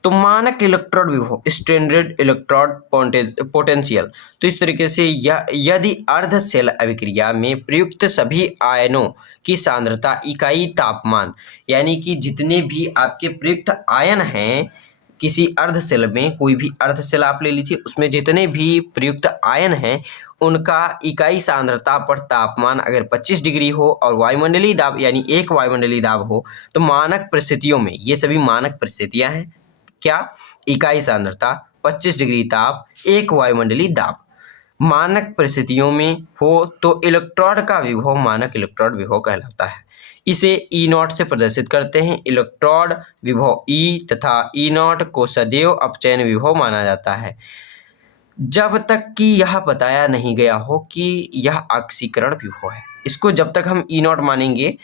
तो मानक इलेक्ट्रोड विभव, स्टैंडर्ड इलेक्ट्रोड पोटेंशियल। तो इस तरीके से यदि अर्ध शेल अभिक्रिया में प्रयुक्त सभी आयनों की सांद्रता इकाई तापमान, यानी कि जितने भी आपके प्रयुक्त आयन हैं किसी अर्ध शेल में, कोई भी अर्ध शेल आप ले लीजिए, उसमें जितने भी प्रयुक्त आयन हैं उनका इकाई सांद्रता पर तापमान अगर 25 डिग्री हो और वायुमंडलीय दाब यानी 1 वायुमंडलीय दाब हो, तो मानक परिस्थितियों में, ये सभी मानक परिस्थितियां हैं क्या, इकाई सांद्रता 25 डिग्री ताप 1 वायुमंडलीय दाब, मानक परिस्थितियों में हो तो इलेक्ट्रोड का विभव मानक इलेक्ट्रोड विभव कहलाता है। इसे E0 से प्रदर्शित करते हैं। इलेक्ट्रोड विभव E तथा E0 को सदैव अपचयन विभव माना जाता है जब तक कि यह बताया नहीं गया हो कि यह ऑक्सीकरण विभव है। इसको जब तक हम E0 मानेंगे,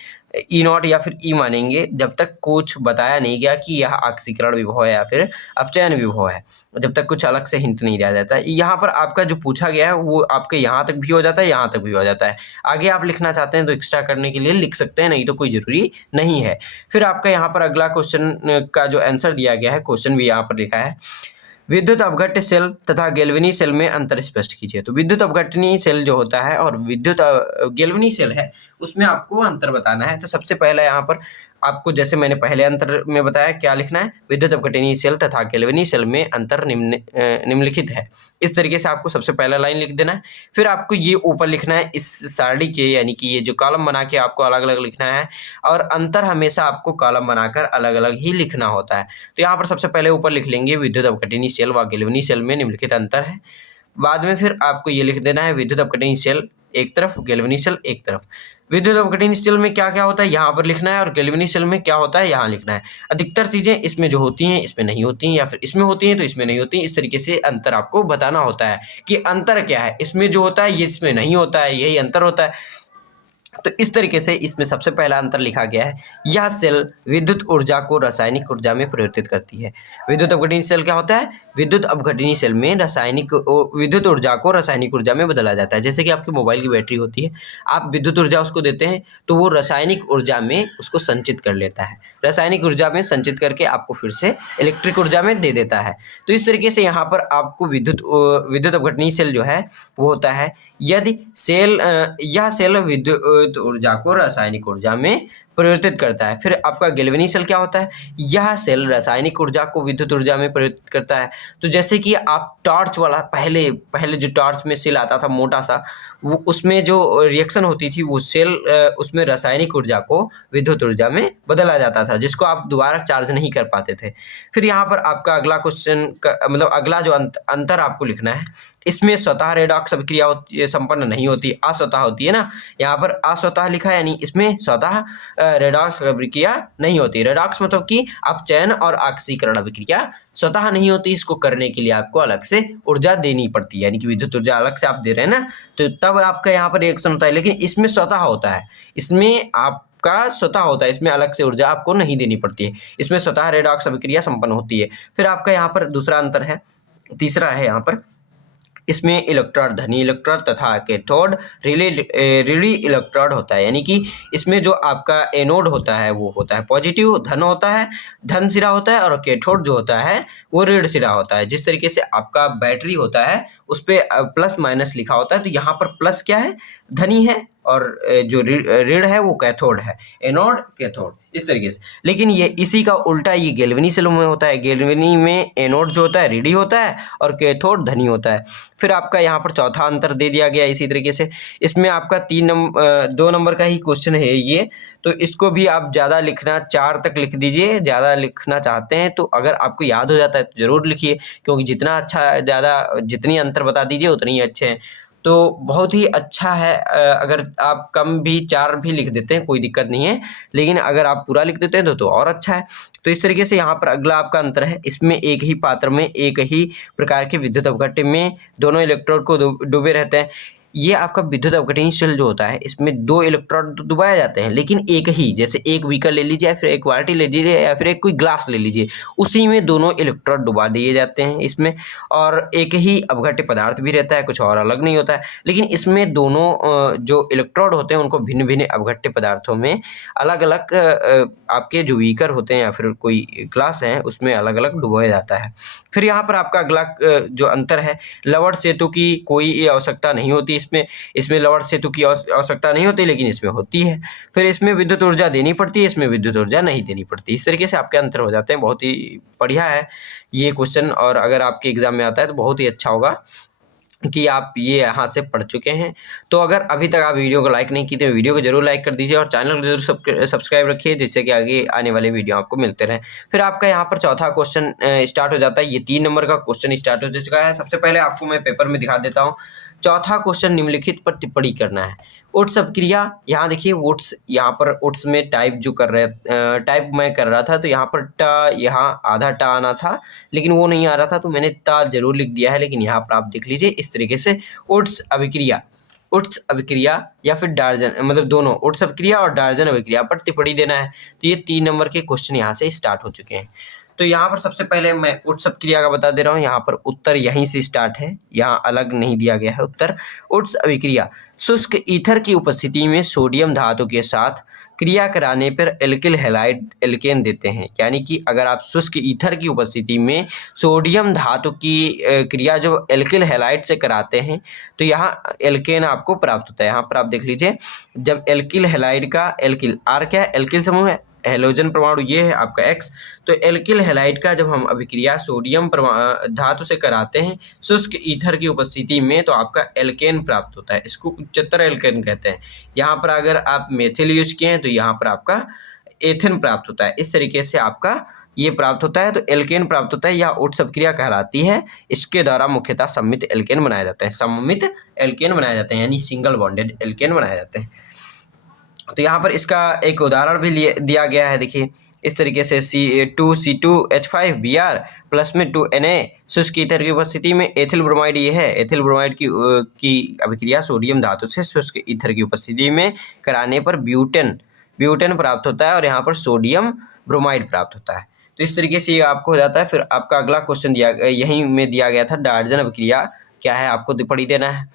E0 या फिर E मानेंगे, जब तक कुछ बताया नहीं गया कि यह ऑक्सीकरण विभव है या फिर अपचयन विभव है, जब तक कुछ अलग से हिंट नहीं दिया जाता है। यहाँ पर आपका जो पूछा गया है वो आपके यहाँ तक भी हो जाता है, यहाँ तक भी हो जाता है। आगे आप लिखना चाहते हैं तो एक्स्ट्रा करने के लिए लिख सकते हैं, नहीं तो कोई ज़रूरी नहीं है। फिर आपका यहाँ पर अगला क्वेश्चन का जो आंसर दिया गया है, क्वेश्चन भी यहाँ पर लिखा है, विद्युत अपघट्य सेल तथा गैल्वेनी सेल में अंतर स्पष्ट कीजिए। तो विद्युत अपघटनी सेल जो होता है और विद्युत गैल्वेनी सेल है उसमें आपको अंतर बताना है। तो सबसे पहला यहाँ पर आपको, जैसे मैंने पहले अंतर में बताया, क्या लिखना है, विद्युत अपघटनी सेल तथा गैल्वेनी सेल में अंतर निम्नलिखित है। इस तरीके से आपको सबसे पहला लाइन लिख देना है। फिर आपको ये ऊपर लिखना है इस सारणी के, यानी कि ये जो कॉलम बना के आपको अलग अलग लिखना है, और अंतर हमेशा आपको कॉलम बनाकर अलग अलग ही लिखना होता है। तो यहाँ पर सबसे पहले ऊपर लिख लेंगे विद्युत अपघटनी सेल व गैल्वेनी सेल में निम्नलिखित अंतर है। बाद में फिर आपको ये लिख देना है विद्युत अपघटनी सेल एक तरफ, गैल्वेनी सेल एक तरफ। विद्युत अपघटनी सेल में क्या क्या होता है यहाँ पर लिखना है, और गैल्वेनी सेल में क्या होता है यहाँ लिखना है। अधिकतर चीजें इसमें जो होती हैं इसमें नहीं होती हैं, या फिर इसमें होती हैं तो इसमें नहीं होती हैं। इस तरीके से अंतर आपको बताना होता है कि अंतर क्या है, इसमें जो होता है ये इसमें नहीं होता है, यही अंतर होता है। तो इस तरीके से इसमें सबसे पहला अंतर लिखा गया है, यह सेल विद्युत ऊर्जा को रासायनिक ऊर्जा में परिवर्तित करती है। विद्युत अपघटनी सेल क्या होता है, विद्युत अपघटनी सेल में विद्युत ऊर्जा को रासायनिक ऊर्जा में बदला जाता है। जैसे कि आपकी मोबाइल की बैटरी होती है, आप विद्युत ऊर्जा उसको देते हैं तो वो रासायनिक ऊर्जा में उसको संचित कर लेता है, रासायनिक ऊर्जा में संचित करके आपको फिर से इलेक्ट्रिक ऊर्जा में दे देता है। तो इस तरीके से यहाँ पर आपको विद्युत अपघटनी सेल जो है वो होता है, यदि यह सेल विद्युत ऊर्जा को रासायनिक ऊर्जा में परिवर्तित करता है। फिर आपका गैल्वेनी सेल क्या होता है? यह सेल रासायनिक ऊर्जा को विद्युत ऊर्जा में परिवर्तित करता है। तो जैसे कि आप टॉर्च वाला पहले पहले जो टॉर्च में सेल आता था मोटा सा, वो उसमें जो रिएक्शन होती थी वो सेल उसमें रासायनिक ऊर्जा को विद्युत ऊर्जा में बदला जाता था, जिसको आप दोबारा चार्ज नहीं कर पाते थे। फिर यहाँ पर आपका अगला क्वेश्चन मतलब अगला जो अंतर आपको लिखना है, इसमें स्वतः रेडॉक्स अभिक्रिया संपन्न नहीं होती, अस्वतः होती है ना। यहाँ पर अस्वतः लिखा है, यानी इसमें स्वतः रेडॉक्स अभिक्रिया नहीं होती। रेडॉक्स मतलब कि अपचयन और ऑक्सीकरण अभिक्रिया स्वतः नहीं होती, इसको करने के लिए आपको अलग से ऊर्जा देनी पड़ती है, यानी कि विद्युत ऊर्जा अलग से आप दे रहे हैं ना, तो तब आपका यहाँ पर रिएक्शन होता है। लेकिन इसमें स्वतः होता है, इसमें आपका स्वतः होता है, इसमें अलग से ऊर्जा आपको नहीं देनी पड़ती है, इसमें स्वतः रेडॉक्स अभिक्रिया संपन्न होती है। फिर आपका यहाँ पर दूसरा अंतर है, तीसरा है यहाँ पर, इसमें इलेक्ट्रोड धनी इलेक्ट्रोड तथा कैथोड ऋणी इलेक्ट्रोड होता है, यानी कि इसमें जो आपका एनोड होता है वो होता है पॉजिटिव, धन होता है, धन सिरा होता है, और कैथोड जो होता है वो ऋण सिरा होता है। जिस तरीके से आपका बैटरी होता है उस पर प्लस माइनस लिखा होता है, तो यहाँ पर प्लस क्या है? धनी है, और जो ऋण है वो कैथोड है, एनोड कैथोड, इस तरीके से। लेकिन ये इसी का उल्टा ये गैल्वेनी सेलों में होता है। गैल्वेनी में एनोड जो होता है ऋणी होता है और कैथोड धनी होता है। फिर आपका यहाँ पर चौथा अंतर दे दिया गया इसी तरीके से। इसमें आपका 2 नंबर का ही क्वेश्चन है ये, तो इसको भी आप ज़्यादा लिखना, 4 तक लिख दीजिए। ज़्यादा लिखना चाहते हैं तो अगर आपको याद हो जाता है तो ज़रूर लिखिए, क्योंकि जितना अच्छा ज़्यादा जितनी अंतर बता दीजिए उतनी ही अच्छे हैं। तो बहुत ही अच्छा है अगर आप कम भी 4 भी लिख देते हैं कोई दिक्कत नहीं है, लेकिन अगर आप पूरा लिख देते हैं तो और अच्छा है। तो इस तरीके से यहाँ पर अगला आपका अंतर है, इसमें एक ही पात्र में एक ही प्रकार के विद्युत अपघट्य में दोनों इलेक्ट्रोड को डूबे रहते हैं। ये आपका विद्युत अपघटन सेल जो होता है इसमें 2 इलेक्ट्रोड डुबाए जाते हैं, लेकिन एक ही, जैसे एक बीकर ले लीजिए या फिर एक बाल्टी ले लीजिए या फिर एक कोई ग्लास ले लीजिए, उसी में दोनों इलेक्ट्रोड डुबा दिए जाते हैं इसमें, और एक ही अपघट्य पदार्थ भी रहता है, कुछ और अलग नहीं होता है। लेकिन इसमें दोनों जो इलेक्ट्रोड होते हैं उनको भिन्न भिन्न अपघट्य पदार्थों में अलग अलग आपके जो बीकर होते हैं या फिर कोई ग्लास है उसमें अलग अलग डुबाया जाता है। फिर यहाँ पर आपका अगला जो अंतर है, लवण सेतु की कोई आवश्यकता नहीं होती इसमें लवण सेतु की आवश्यकता नहीं होती, लेकिन इसमें होती है। फिर इसमें विद्युत ऊर्जा देनी पड़ती है, इसमें विद्युत ऊर्जा नहीं देनी पड़ती। इस तरीके से आपके अंतर हो जाते हैं। बहुत ही बढ़िया है ये क्वेश्चन, और अगर आपके एग्जाम में आता है तो बहुत ही अच्छा होगा कि आप ये यहाँ से पढ़ चुके हैं। तो अगर अभी तक आप वीडियो को लाइक नहीं किए तो वीडियो को जरूर लाइक कर दीजिए और चैनल को जरूर सब्सक्राइब रखिए, जिससे कि आगे आने वाले वीडियो आपको मिलते रहें। फिर आपका यहाँ पर चौथा क्वेश्चन स्टार्ट हो जाता है। ये 3 नंबर का क्वेश्चन स्टार्ट हो चुका है। सबसे पहले आपको मैं पेपर में दिखा देता हूँ। चौथा क्वेश्चन, निम्नलिखित पर टिप्पणी करना है। ओट्स अपक्रिया, यहाँ देखिए ओट्स, यहाँ पर ओट्स में टाइप जो कर रहे टाइप मैं कर रहा था तो यहाँ पर टा, यहाँ आधा टा आना था लेकिन वो नहीं आ रहा था, तो मैंने टा जरूर लिख दिया है। लेकिन यहाँ पर आप देख लीजिए इस तरीके से, ओट्स अभिक्रिया या फिर डार्जन, मतलब दोनों ओट्स अभिक्रिया और डार्जन अभिक्रिया पर टिप्पणी देना है। तो ये 3 नंबर के क्वेश्चन यहाँ से स्टार्ट हो चुके हैं। तो यहाँ पर सबसे पहले मैं ओट्स अभिक्रिया का बता दे रहा हूँ। यहाँ पर उत्तर यहीं से स्टार्ट है, यहाँ अलग नहीं दिया गया है उत्तर। ओट्स अभिक्रिया, शुष्क ईथर की उपस्थिति में सोडियम धातु के साथ क्रिया कराने पर एल्किल हैलाइड एल्केन देते हैं। यानी कि अगर आप शुष्क ईथर की उपस्थिति में सोडियम धातु की क्रिया जब एल्किल हैलाइड से कराते हैं तो यहाँ एल्केन आपको प्राप्त होता है। यहाँ पर आप देख लीजिए, जब एल्किल हैलाइड का एल्किल, आर क्या है? एल्किल समूह है, हेलोजन परमाणु ये है आपका X। तो एल्किल हैलाइड का जब हम अभिक्रिया सोडियम धातु से कराते हैं शुष्क ईथर की उपस्थिति में तो आपका एल्केन प्राप्त होता है। इसको उच्चतर एल्केन कहते हैं। यहाँ पर अगर आप मेथिल यूज किए हैं तो यहाँ पर आपका एथेन प्राप्त होता है। इस तरीके से आपका ये प्राप्त होता है, तो एल्केन प्राप्त होता है। यह ओट्स अपक्रिया कहलाती है। इसके द्वारा मुख्यतः सममित एल्केन बनाए जाते हैं, सममित एल्केन बनाए जाते हैं, यानी सिंगल बॉन्डेड एल्केन बनाए जाते हैं। तो यहाँ पर इसका एक उदाहरण भी दिया गया है। देखिए इस तरीके से C2H5Br प्लस में 2Na शुष्क ईथर की उपस्थिति में एथिल ब्रोमाइड, ये है एथिल ब्रोमाइड की अभिक्रिया सोडियम धातु से शुष्क ईथर की उपस्थिति में कराने पर ब्यूटेन प्राप्त होता है और यहाँ पर सोडियम ब्रोमाइड प्राप्त होता है। तो इस तरीके से ये आपको हो जाता है। फिर आपका अगला क्वेश्चन यहीं में दिया गया था, डार्जन अभिक्रिया क्या है आपको टिप्पणी देना है।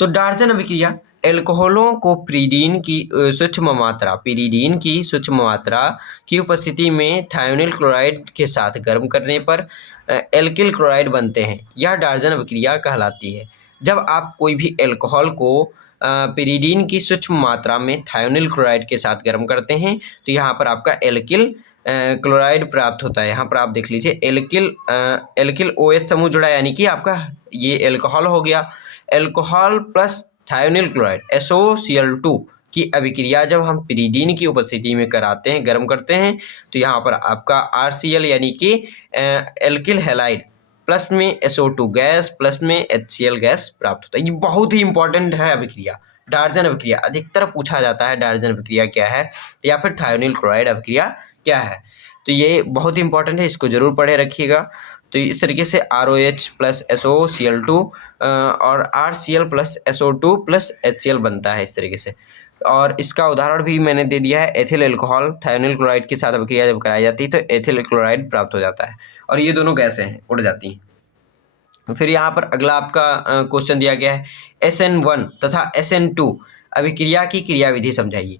तो डार्जन अभिक्रिया, एल्कोहलों को पिरीडीन की सूक्ष्म मात्रा की उपस्थिति में थायोनिल क्लोराइड के साथ गर्म करने पर एल्किल क्लोराइड बनते हैं। यह डार्जन अभिक्रिया कहलाती है। जब आप कोई भी एल्कोहल को पिरीडीन की सूक्ष्म मात्रा में थायोनिल क्लोराइड के साथ गर्म करते हैं तो यहाँ पर आपका एल्किल क्लोराइड प्राप्त होता है। यहाँ पर आप देख लीजिए एल्किल OH समूह जुड़ा यानी कि आपका ये एल्कोहल हो गया। Alcohol plus thionyl chloride SOCl2 की अभिक्रिया जब हम पिरीडीन की उपस्थिति में कराते हैं, गर्म करते हैं, तो यहाँ पर आपका RCl यानी कि एल्किल हैलाइड प्लस में SO2 गैस प्लस में HCl गैस प्राप्त होता है। ये बहुत ही इंपॉर्टेंट है अभिक्रिया। डार्जन अभिक्रिया अधिकतर पूछा जाता है, डार्जन अभिक्रिया क्या है या फिर थायोनिल क्लोराइड अभिक्रिया क्या है, तो ये बहुत ही इंपॉर्टेंट है, इसको जरूर पढ़े रखिएगा। तो इस तरीके से ROH प्लस SOCl2 और RCl plus SO2 plus HCl बनता है इस तरीके से। और इसका उदाहरण भी मैंने दे दिया है, एथिल अल्कोहल थायोनिल क्लोराइड के साथ अभिक्रिया जब कराई जाती है तो एथिल क्लोराइड प्राप्त हो जाता है और ये दोनों गैसें हैं, उड़ जाती हैं। फिर यहाँ पर अगला आपका क्वेश्चन दिया गया है SN1 तथा SN2 अभिक्रिया की क्रियाविधि समझाइए।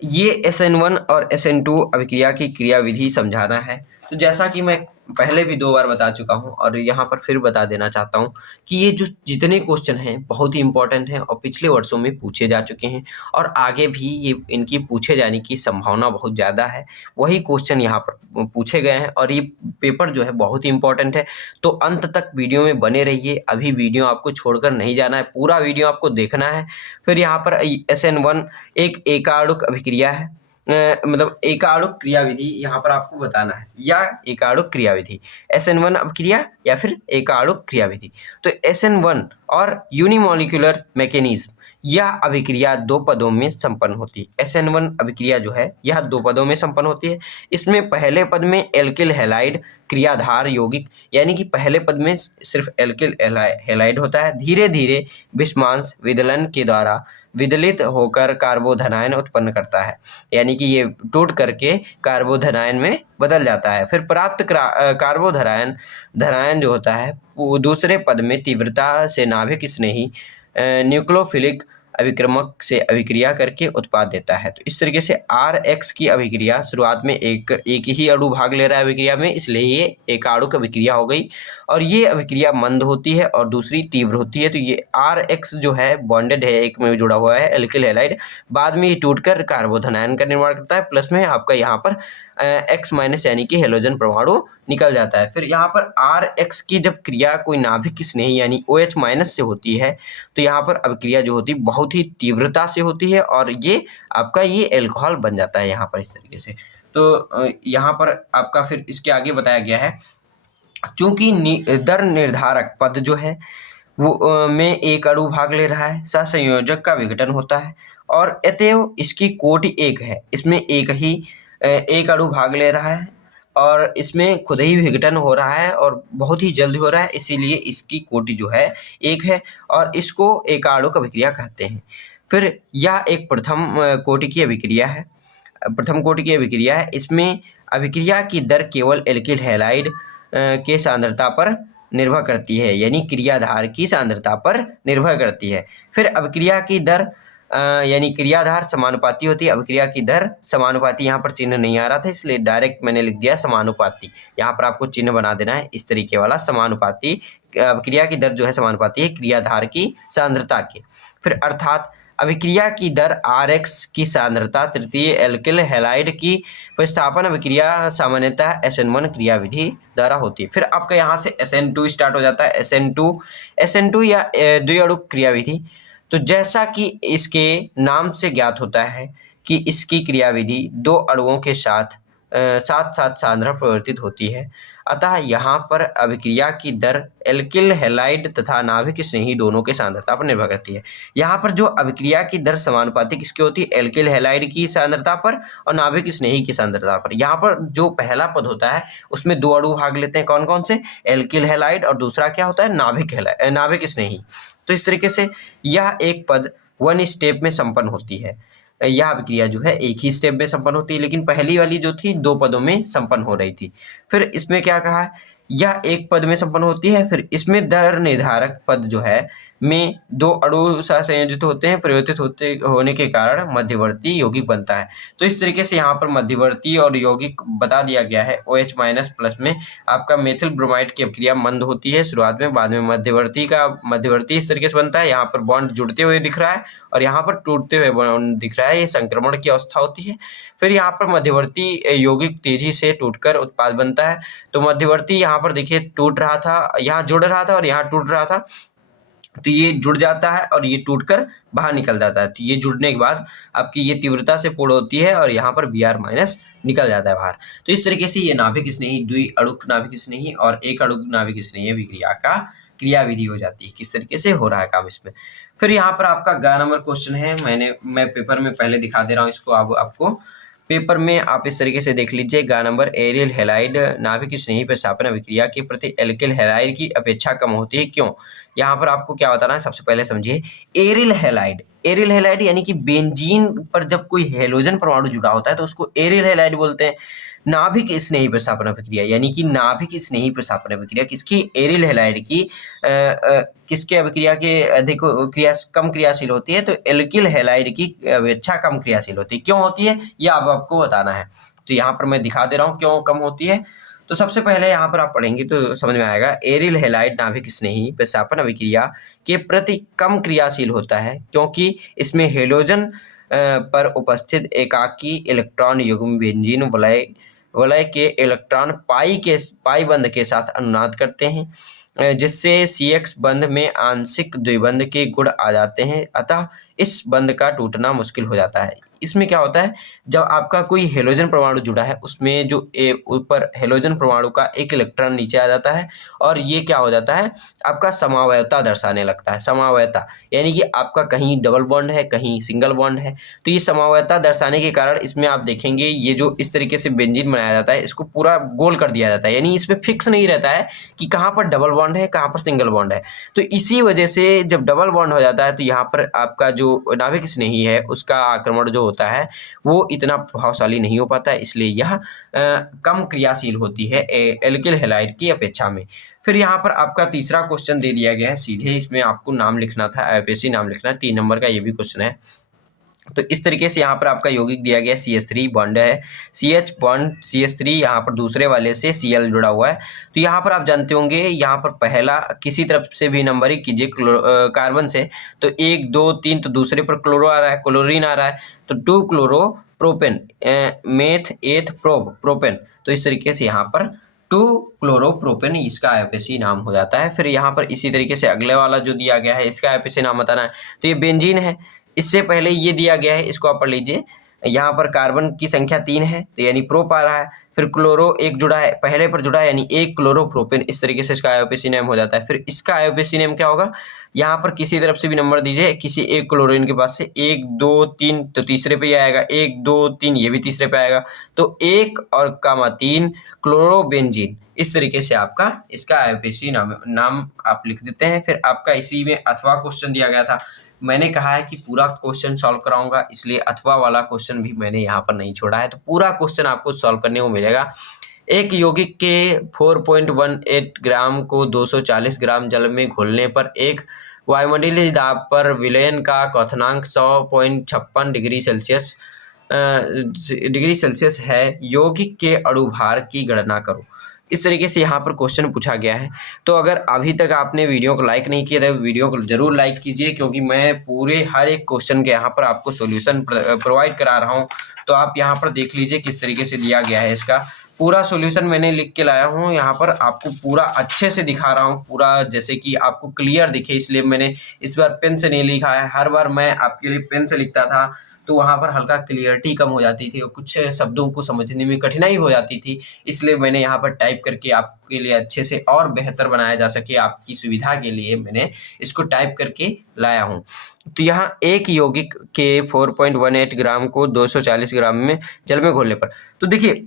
ये SN1 और SN2 अभिक्रिया की क्रियाविधि समझाना है। तो जैसा कि मैं पहले भी 2 बार बता चुका हूँ और यहाँ पर फिर बता देना चाहता हूँ कि ये जो जितने क्वेश्चन हैं बहुत ही इंपॉर्टेंट हैं और पिछले वर्षों में पूछे जा चुके हैं और आगे भी ये इनकी पूछे जाने की संभावना बहुत ज़्यादा है। वही क्वेश्चन यहाँ पर पूछे गए हैं और ये पेपर जो है बहुत ही इंपॉर्टेंट है। तो अंत तक वीडियो में बने रहिए, अभी वीडियो आपको छोड़कर नहीं जाना है, पूरा वीडियो आपको देखना है। फिर यहाँ पर SN1 एक एकाणुक अभिक्रिया है, मतलब एकाणुक क्रियाविधि यहाँ पर आपको बताना है या एकाणुक क्रियाविधि, SN1 अभिक्रिया या फिर एकाणुक क्रियाविधि। तो SN1 और यूनिमोलिकुलर मैकेनिज्म यह अभिक्रिया 2 पदों में संपन्न होती है। SN1 अभिक्रिया जो है यह 2 पदों में संपन्न होती है। इसमें पहले पद में एल्किल हैलाइड क्रियाधार यौगिक यानी कि पहले पद में सिर्फ एल्किल हैलाइड होता है, धीरे धीरे बिस्मांस विदलन के द्वारा विदलित होकर कार्बोधनायन उत्पन्न करता है, यानी कि ये टूट करके कार्बोधनायन में बदल जाता है। फिर प्राप्त कार्बोधनायन जो होता है वो दूसरे पद में तीव्रता से नाभिक स्नेही न्यूक्लियोफिलिक अभिक्रमक से अभिक्रिया करके उत्पाद देता है। तो इस तरीके से RX की अभिक्रिया शुरुआत में एक ही अणु भाग ले रहा है अभिक्रिया में, इसलिए ये एकाणुक अभिक्रिया हो गई और ये अभिक्रिया मंद होती है और दूसरी तीव्र होती है। तो ये RX जो है बॉन्डेड है, एक में जुड़ा हुआ है एल्किल हैलाइड, बाद में ये टूटकर कार्बोधनायन का निर्माण करता है, प्लस में आपका यहाँ पर X माइनस यानी कि हेलोजन परमाणु निकल जाता है। फिर यहाँ पर RX की जब क्रिया कोई नाभिक स्नेही यानी OH माइनस से होती है तो यहाँ पर अभिक्रिया जो होती है बहुत ही तीव्रता से होती है और ये आपका ये एल्कोहल बन जाता है यहाँ पर इस तरीके से। तो यहाँ पर आपका फिर इसके आगे बताया गया है, चूंकि दर निर्धारक पद जो है वो में एक अणु भाग ले रहा है, सहसंयोजक का विघटन होता है और अतएव इसकी कोटि 1 है, इसमें एक अणु भाग ले रहा है और इसमें खुद ही विघटन हो रहा है और बहुत ही जल्दी हो रहा है, इसीलिए इसकी कोटि जो है 1 है और इसको एकाणुक अभिक्रिया कहते हैं। फिर यह एक प्रथम कोटि की अभिक्रिया है, प्रथम कोटि की अभिक्रिया है। इसमें अभिक्रिया की दर केवल एल्किल हैलाइड के सांद्रता पर निर्भर करती है, यानी क्रियाधार की सांद्रता पर निर्भर करती है। फिर अभिक्रिया की दर यानी क्रियाधार समानुपाती होती है, अभिक्रिया की दर समानुपाती, यहाँ पर चिन्ह नहीं आ रहा था इसलिए डायरेक्ट मैंने लिख दिया समानुपाती, यहाँ पर आपको चिन्ह बना देना है इस तरीके वाला समानुपाती। अभिक्रिया की दर जो है समानुपाती है क्रियाधार की सांद्रता के। फिर अर्थात अभिक्रिया की दर RX की सांद्रता तृतीय एल्किल हैलाइड की प्रतिस्थापन अभिक्रिया सामान्यतः SN1 क्रियाविधि द्वारा होती है। फिर आपका यहाँ से SN2 स्टार्ट हो जाता है, SN2 या द्विअणुक क्रियाविधि। तो जैसा कि इसके नाम से ज्ञात होता है कि इसकी क्रियाविधि 2 अणुओं के साथ साथ सांद्र प्रवर्तित होती है, अतः यहाँ पर अभिक्रिया की दर एल्किल हैलाइड तथा नाभिक स्नेही दोनों के सांद्रता पर निर्भर करती है। यहाँ पर जो अभिक्रिया की दर समानुपाती किसकी होती है, एल्किल हैलाइड की सांद्रता पर और नाभिक स्नेही की सांद्रता पर। यहाँ पर जो पहला पद होता है उसमें 2 अणु भाग लेते हैं, कौन कौन से, एल्किल हैलाइड और दूसरा क्या होता है, नाभिक स्नेही। तो इस तरीके से यह एक पद 1 स्टेप में संपन्न होती है, यह अभिक्रिया जो है एक ही स्टेप में संपन्न होती है, लेकिन पहली वाली जो थी 2 पदों में संपन्न हो रही थी। फिर इसमें क्या कहा है, यह एक पद में संपन्न होती है। फिर इसमें दर निर्धारक पद जो है में दो अणु सहसंयोजित होते हैं, परिवर्तित होने के कारण मध्यवर्ती यौगिक बनता है। तो इस तरीके से यहाँ पर मध्यवर्ती और यौगिक बता दिया गया है। OH माइनस प्लस में आपका मेथिल ब्रोमाइड की अभिक्रिया मंद होती है शुरुआत में, बाद में मध्यवर्ती इस तरीके से बनता है। यहाँ पर बॉन्ड जुड़ते हुए दिख रहा है और यहाँ पर टूटते हुए बॉन्ड दिख रहा है, ये संक्रमण की अवस्था होती है। फिर यहाँ पर मध्यवर्ती यौगिक तेजी से टूटकर उत्पाद बनता है। तो मध्यवर्ती यहाँ पर देखिए टूट रहा था, यहाँ जुड़ रहा था और यहाँ टूट रहा था, तो ये जुड़ जाता है और ये टूटकर बाहर निकल जाता है। तो ये जुड़ने के बाद आपकी ये तीव्रता से पूर्ण होती है और यहाँ पर Br माइनस निकल जाता है बाहर। तो इस तरीके से ये नाभिक स्नेही, द्विअणुक नाभिक स्नेही और एक अणुक नाभिक स्नेही अभिक्रिया का क्रिया विधि हो जाती है। किस तरीके से हो रहा है काम इसमें। फिर यहाँ पर आपका ग नंबर क्वेश्चन है, मैं पेपर में पहले दिखा दे रहा हूँ इसको। अब आपको पेपर में आप इस तरीके से देख लीजिए। ग नंबर, एरियल हैलाइड नाभिक स्नेही प्रतिस्थापन अभिक्रिया के प्रति एल्किल हैलाइड की अपेक्षा कम होती है, क्यों? यहाँ पर आपको क्या बताना है, सबसे पहले समझिए। एरियल हैलाइड यानी कि बेंजीन पर जब कोई हैलोजन परमाणु जुड़ा होता है तो उसको एरियल हैलाइड बोलते हैं। नाभिक स्नेही प्रतिस्थापन अभिक्रिया यानी कि नाभिक स्नेही प्रतिस्थापन अभिक्रिया किसकी? एरियल हैलाइड की किसके अभिक्रिया के अधिक कम क्रियाशील होती है? तो एल्किल हैलाइड की अपेक्षा कम क्रियाशील होती है। क्यों होती है ये आपको बताना है। तो यहाँ पर मैं दिखा दे रहा हूँ क्यों कम होती है। तो सबसे पहले यहाँ पर आप पढ़ेंगे तो समझ में आएगा। एरियल हैलाइड नाभिक स्नेही प्रतिस्थापन अभिक्रिया के प्रति कम क्रियाशील होता है क्योंकि इसमें हैलोजन पर उपस्थित एकाकी इलेक्ट्रॉन युग्म बेंजीन वलय के इलेक्ट्रॉन पाई बंध के साथ अनुनाद करते हैं, जिससे CX बंध में आंशिक द्विबंध के गुण आ जाते हैं, अतः इस बंध का टूटना मुश्किल हो जाता है। इसमें क्या होता है, जब आपका कोई हैलोजन परमाणु जुड़ा है उसमें जो ऊपर हैलोजन परमाणु का एक इलेक्ट्रॉन नीचे आ जाता है और ये क्या हो जाता है, आपका समवायता दर्शाने लगता है। समवायता यानी कि आपका कहीं डबल बॉन्ड है, कहीं सिंगल बॉन्ड है। तो ये समवायता दर्शाने के कारण इसमें आप देखेंगे ये जो इस तरीके से बेंजीन बनाया जाता है इसको पूरा गोल कर दिया जाता है, यानी इसमें फिक्स नहीं रहता है कि कहाँ पर डबल बॉन्ड है, कहाँ पर सिंगल बॉन्ड है। तो इसी वजह से जब डबल बॉन्ड हो जाता है तो यहाँ पर आपका जो नाभिक स्नेही है उसका आक्रमण जो होता है वो इतना प्रभावशाली नहीं हो पाता है, इसलिए यह कम क्रियाशील होती है एल्किल हैलाइड की अपेक्षा में। फिर यहाँ पर आपका तीसरा क्वेश्चन दे दिया गया है सीधे, इसमें आपको नाम लिखना था, IUPAC नाम लिखना है। 3 नंबर का ये भी क्वेश्चन है। तो इस तरीके से यहाँ पर आपका यौगिक दिया गया CH3 बॉन्ड है, CH बॉन्ड CH3 यहाँ पर दूसरे वाले से Cl जुड़ा हुआ है। तो यहाँ पर आप जानते होंगे यहाँ पर पहला किसी तरफ से भी नंबरिंग कीजिए कार्बन से, तो 1 2 3 तो दूसरे पर क्लोरो आ रहा है, क्लोरीन आ रहा है, तो 2 chloro propane meth eth propane. तो इस तरीके से यहाँ पर 2 क्लोरोप्रोपेन इसका IUPAC नाम हो जाता है। फिर यहाँ पर इसी तरीके से अगले वाला जो दिया गया है इसका IUPAC नाम बताना है। तो ये बेंजीन है, इससे पहले ये दिया गया है, इसको आप पढ़ लीजिए। यहाँ पर कार्बन की संख्या 3 है तो यानी प्रोप आ रहा है, फिर क्लोरो एक जुड़ा है, पहले पर जुड़ा है यानी 1 क्लोरोप्रोपेन, इस तरीके से इसका IUPAC नेम हो जाता है। फिर इसका IUPAC नेम क्या होगा, यहाँ पर किसी तरफ से भी नंबर दीजिए, किसी एक क्लोरीन के पास से 1 2 3 तो तीसरे पे ही आएगा, 1 2 3 ये भी तीसरे पे आएगा, तो 1 और 3 क्लोरोबेंजीन। इस तरीके से आपका इसका IUPAC नाम आप लिख देते हैं। फिर आपका इसी में अथवा क्वेश्चन दिया गया था, मैंने कहा है कि पूरा क्वेश्चन सॉल्व कराऊंगा, इसलिए अथवा वाला क्वेश्चन भी मैंने यहाँ पर नहीं छोड़ा है। तो पूरा क्वेश्चन आपको सॉल्व करने को मिलेगा। एक यौगिक के 4.18 ग्राम को 240 ग्राम जल में घोलने पर एक वायुमंडलीय दाब पर विलयन का क्वथनांक 100.56 डिग्री सेल्सियस है। यौगिक के अणुभार की गणना करो। इस तरीके से यहाँ पर क्वेश्चन पूछा गया है। तो अगर अभी तक आपने वीडियो को लाइक नहीं किया तो वीडियो को जरूर लाइक कीजिए, क्योंकि मैं पूरे हर एक क्वेश्चन के यहाँ पर आपको सॉल्यूशन प्रोवाइड करा रहा हूँ। तो आप यहाँ पर देख लीजिए किस तरीके से दिया गया है, इसका पूरा सॉल्यूशन मैंने लिख के लाया हूँ। यहाँ पर आपको पूरा अच्छे से दिखा रहा हूँ, पूरा जैसे कि आपको क्लियर दिखे, इसलिए मैंने इस बार पेन से नहीं लिखा है। हर बार मैं आपके लिए पेन से लिखता था तो वहाँ पर हल्का क्लियरिटी कम हो जाती थी और कुछ शब्दों को समझने में कठिनाई हो जाती थी, इसलिए मैंने यहाँ पर टाइप करके आपके लिए अच्छे से और बेहतर बनाया जा सके आपकी सुविधा के लिए मैंने इसको टाइप करके लाया हूँ। तो यहाँ एक यौगिक के 4.18 ग्राम को 240 ग्राम में जल में घोलने पर, तो देखिए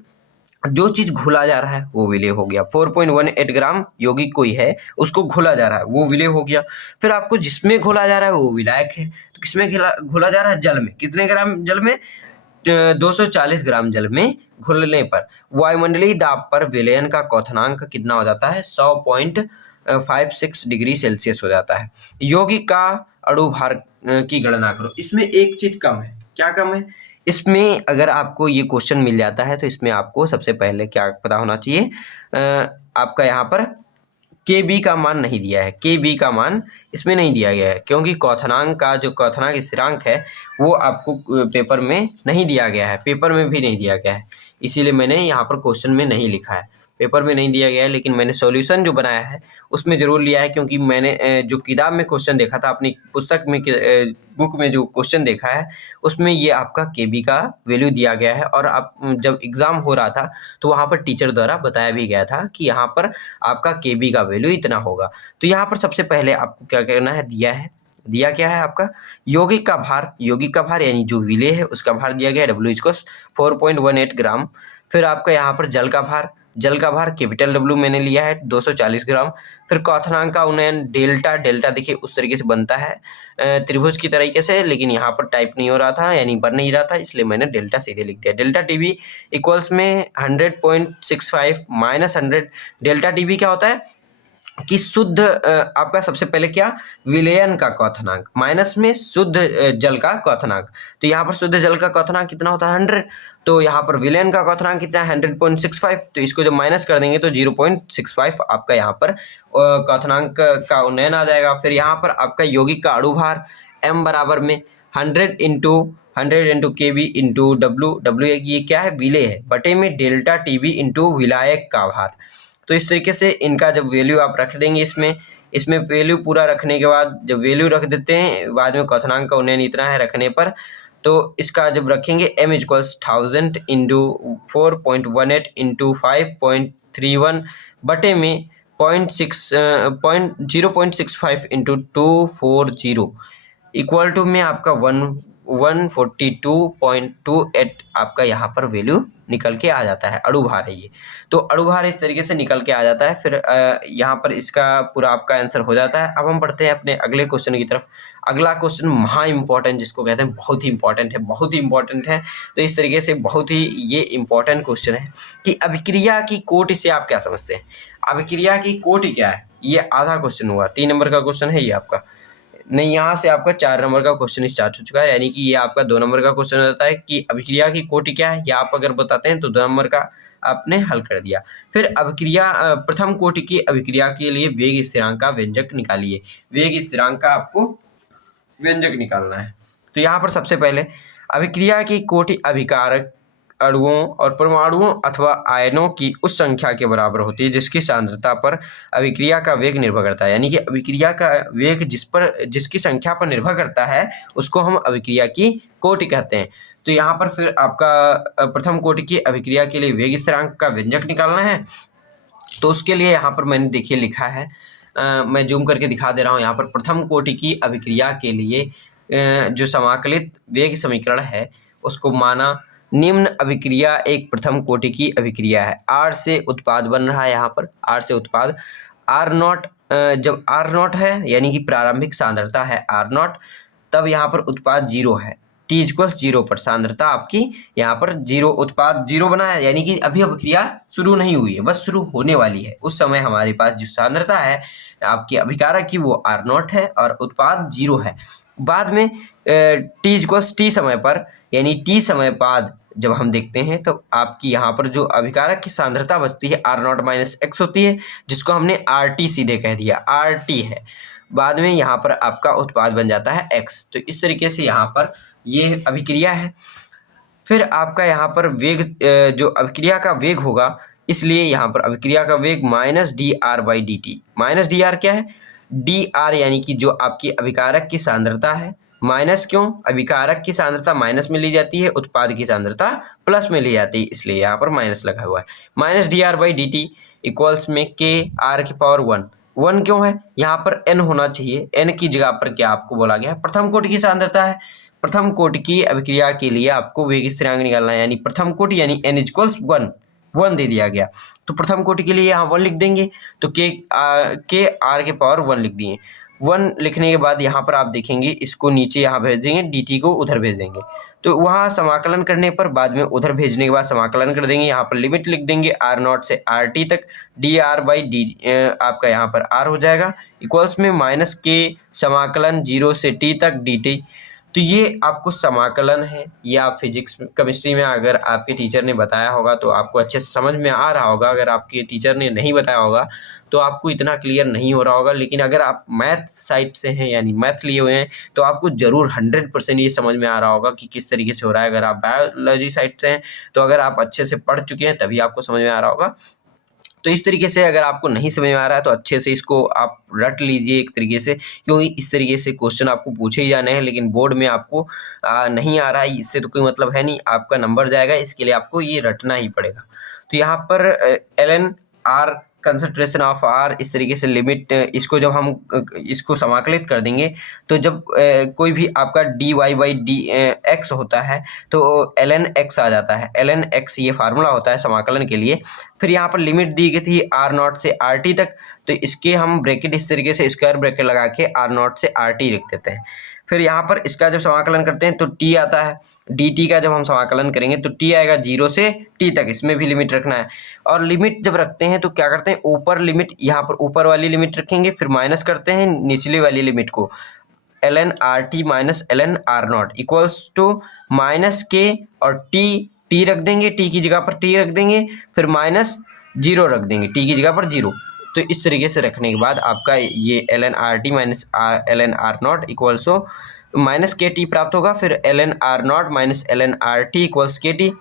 जो चीज घुला जा रहा है वो विलय हो गया। 4.18 ग्राम यौगिक कोई है उसको घुला जा रहा है वो विलय हो गया। फिर आपको जिसमें घोला जा रहा है वो विलायक है, तो किसमें घोला जा रहा है, जल में। कितने ग्राम जल में, 240 ग्राम जल में घुलने पर वायुमंडलीय दाब पर विलयन का क्वथनांक कितना हो जाता है? 100.56 डिग्री सेल्सियस हो जाता है। यौगिक का अणु भार की गणना करो। इसमें एक चीज कम है। क्या कम है? इसमें अगर आपको ये क्वेश्चन मिल जाता है तो इसमें आपको सबसे पहले क्या पता होना चाहिए, आपका यहाँ पर के बी का मान नहीं दिया है। के बी का मान इसमें नहीं दिया गया है क्योंकि क्वथनांक का जो क्वथनांक स्थिरांक है वो आपको पेपर में नहीं दिया गया है, पेपर में भी नहीं दिया गया है, इसीलिए मैंने यहाँ पर क्वेश्चन में नहीं लिखा है। पेपर में नहीं दिया गया है लेकिन मैंने सॉल्यूशन जो बनाया है उसमें ज़रूर लिया है, क्योंकि मैंने जो किताब में क्वेश्चन देखा था, अपनी पुस्तक में बुक में जो क्वेश्चन देखा है उसमें ये आपका के बी का वैल्यू दिया गया है। और आप जब एग्ज़ाम हो रहा था तो वहाँ पर टीचर द्वारा बताया भी गया था कि यहाँ पर आपका के बी का वैल्यू इतना होगा। तो यहाँ पर सबसे पहले आपको क्या करना है, दिया क्या है आपका यौगिक का भार यानी जो विलेय है उसका भार दिया गया है, W=4.18 ग्राम। फिर आपका यहाँ पर जल का भार कैपिटल W मैंने लिया है 240 ग्राम। फिर क्वथनांक का उन्नयन डेल्टा देखिए उस तरीके से बनता है त्रिभुज की तरीके से, लेकिन यहाँ पर टाइप नहीं हो रहा था यानी बन नहीं रहा था, इसलिए मैंने डेल्टा सीधे लिख दिया। डेल्टा टीबी इक्वल्स में 100.65 माइनस 100। डेल्टा टीबी क्या होता है कि शुद्ध आपका सबसे पहले क्या विलयन का क्वथनांक माइनस में शुद्ध जल का क्वथनांक। तो यहाँ पर शुद्ध जल का क्वथनांक कितना होता है 100, तो यहाँ पर विलयन का क्वथनांक कितना है 100.65। तो इसको जब माइनस कर देंगे तो 0.65 आपका यहाँ पर क्वथनांक का उन्नयन आ जाएगा। फिर यहाँ पर आपका यौगिक का अणु भार m बराबर में 100 इंटू के बी इंटू डब्ल्यू ये क्या है विलेय है, बटे में डेल्टा टी बी इंटू विलायक का भार। तो इस तरीके से इनका जब वैल्यू आप रख देंगे इसमें वैल्यू पूरा रखने के बाद जब वैल्यू रख देते हैं बाद में क्वथनांक का उन्नयन इतना है रखने पर, तो इसका जब रखेंगे m=1000 इंटू 4.18 इंटू 5.31 बटे में 0.65 इंटू 240 इक्वल टू में आपका 142.28 आपका यहाँ पर वैल्यू निकल के आ जाता है। अणु भार है ये, तो अणु भार इस तरीके से निकल के आ जाता है। फिर यहाँ पर इसका पूरा आपका आंसर हो जाता है। अब हम पढ़ते हैं अपने अगले क्वेश्चन की तरफ। अगला क्वेश्चन महा इंपॉर्टेंट जिसको कहते हैं, बहुत ही इंपॉर्टेंट है। तो इस तरीके से बहुत ही ये इंपॉर्टेंट क्वेश्चन है कि अभिक्रिया की कोटि से आप क्या समझते हैं। अभिक्रिया की कोटि क्या है, ये आधा क्वेश्चन हुआ, 3 नंबर का क्वेश्चन है ये आपका। नहीं, यहाँ से आपका 4 नंबर का क्वेश्चन स्टार्ट हो चुका है, यानी कि ये आपका 2 नंबर का क्वेश्चन हो जाता है कि अभिक्रिया की कोटि क्या है। या आप अगर बताते हैं तो 2 नंबर का आपने हल कर दिया। फिर अभिक्रिया प्रथम कोटि की अभिक्रिया के लिए वेग स्थिरांक का व्यंजक निकालिए। वेग स्थिरांक का आपको व्यंजक निकालना है। तो यहाँ पर सबसे पहले अभिक्रिया की कोटि अभिकारक अणुओं और परमाणुओं अथवा आयनों की उस संख्या के बराबर होती है जिसकी सांद्रता पर अभिक्रिया का वेग निर्भर करता है। यानी कि अभिक्रिया का वेग जिसकी संख्या पर निर्भर करता है उसको हम अभिक्रिया की कोटि कहते हैं। तो यहाँ पर फिर आपका प्रथम कोटि की अभिक्रिया के लिए वेग स्थिरांक का व्यंजक निकालना है। तो उसके लिए यहाँ पर मैंने देखिए लिखा है, मैं जूम करके दिखा दे रहा हूँ। यहाँ पर प्रथम कोटि की अभिक्रिया के लिए जो समाकलित वेग समीकरण है उसको माना निम्न अभिक्रिया एक प्रथम कोटि की अभिक्रिया है। R से उत्पाद बन रहा है, यहाँ पर R से उत्पाद R0, जब R0 है यानी कि प्रारंभिक सांद्रता है R0, तब यहाँ पर उत्पाद 0 है। T=0 पर सांद्रता आपकी यहाँ पर 0, उत्पाद 0 बना है, यानी कि अभी अभिक्रिया शुरू नहीं हुई है, बस शुरू होने वाली है। उस समय हमारे पास जो सांद्रता है आपकी अभिकारक की वो R0 है और उत्पाद 0 है। बाद में T समय पर यानी T समय बाद जब हम देखते हैं तो आपकी यहाँ पर जो अभिकारक की सांद्रता बचती है R0 - x होती है, जिसको हमने RT सीधे कह दिया, RT है। बाद में यहाँ पर आपका उत्पाद बन जाता है x। तो इस तरीके से यहाँ पर ये अभिक्रिया है। फिर आपका यहाँ पर वेग जो अभिक्रिया का वेग होगा, इसलिए यहाँ पर अभिक्रिया का वेग -dr/dt। -dr क्या है, dr यानी कि जो आपकी अभिकारक की सांद्रता है, माइनस क्यों, अभिकारक की सांद्रता माइनस में ली जाती है, उत्पाद की सांद्रता प्लस में ली जाती है, इसलिए यहाँ पर माइनस लगा हुआ है। -dr/dt इक्वल्स में k r⁴ 1 क्यों है, यहाँ पर n होना चाहिए, n की जगह पर क्या आपको बोला गया है, प्रथम कोटि की सांद्रता है। प्रथम कोटि की अभिक्रिया के लिए आपको वेग स्थिरांक निकालना है, यानी प्रथम कोटि यानी n=1 दे दिया गया। तो प्रथम कोटि के लिए यहाँ 1 लिख देंगे, तो k r⁴ 1 लिख दिए। 1 लिखने के बाद यहाँ पर आप देखेंगे इसको नीचे यहाँ भेज देंगे, dt को उधर भेज देंगे। तो वहाँ समाकलन करने पर बाद में उधर भेजने के बाद समाकलन कर देंगे, यहाँ पर लिमिट लिख देंगे R0 से RT तक dr/d आपका यहाँ पर R हो जाएगा, इक्वल्स में माइनस के समाकलन 0 से t तक dt। तो ये आपको समाकलन है, ये आप फिजिक्स केमिस्ट्री में अगर आपके टीचर ने बताया होगा तो आपको अच्छे से समझ में आ रहा होगा, अगर आपके टीचर ने नहीं बताया होगा तो आपको इतना क्लियर नहीं हो रहा होगा। लेकिन अगर आप मैथ साइड से हैं यानी मैथ लिए हुए हैं तो आपको ज़रूर 100% ये समझ में आ रहा होगा कि किस तरीके से हो रहा है। अगर आप बायोलॉजी साइड से हैं तो अगर आप अच्छे से पढ़ चुके हैं तभी आपको समझ में आ रहा होगा। तो इस तरीके से अगर आपको नहीं समझ में आ रहा है तो अच्छे से इसको आप रट लीजिए एक तरीके से, क्योंकि इस तरीके से क्वेश्चन आपको पूछे ही जाने हैं। लेकिन बोर्ड में आपको नहीं आ रहा है, इससे तो कोई मतलब है नहीं, आपका नंबर जाएगा, इसके लिए आपको ये रटना ही पड़ेगा। तो यहाँ पर ln r concentration of r इस तरीके से लिमिट, इसको जब हम इसको समाकलित कर देंगे तो जब कोई भी आपका dy/dx होता है तो ln x आ जाता है। ln x ये फार्मूला होता है समाकलन के लिए। फिर यहाँ पर लिमिट दी गई थी R0 से RT तक, तो इसके हम ब्रैकेट इस तरीके से स्क्वायर ब्रैकेट लगा के R0 से RT लिख देते हैं। फिर यहाँ पर इसका जब समाकलन करते हैं तो t आता है, dt का जब हम समाकलन करेंगे तो t आएगा 0 से t तक, इसमें भी लिमिट रखना है। और लिमिट जब रखते हैं तो क्या करते हैं, ऊपर लिमिट, यहाँ पर ऊपर वाली लिमिट रखेंगे, फिर माइनस करते हैं निचली वाली लिमिट को, ln RT minus ln R0 equals to minus k और t रख देंगे, t की जगह पर t रख देंगे, फिर माइनस 0 रख देंगे, t की जगह पर 0। तो इस तरीके से रखने के बाद आपका ये ln RT minus ln R0 equals हो माइनस के टी प्राप्त होगा। फिर ln R0 minus ln RT equals के टी,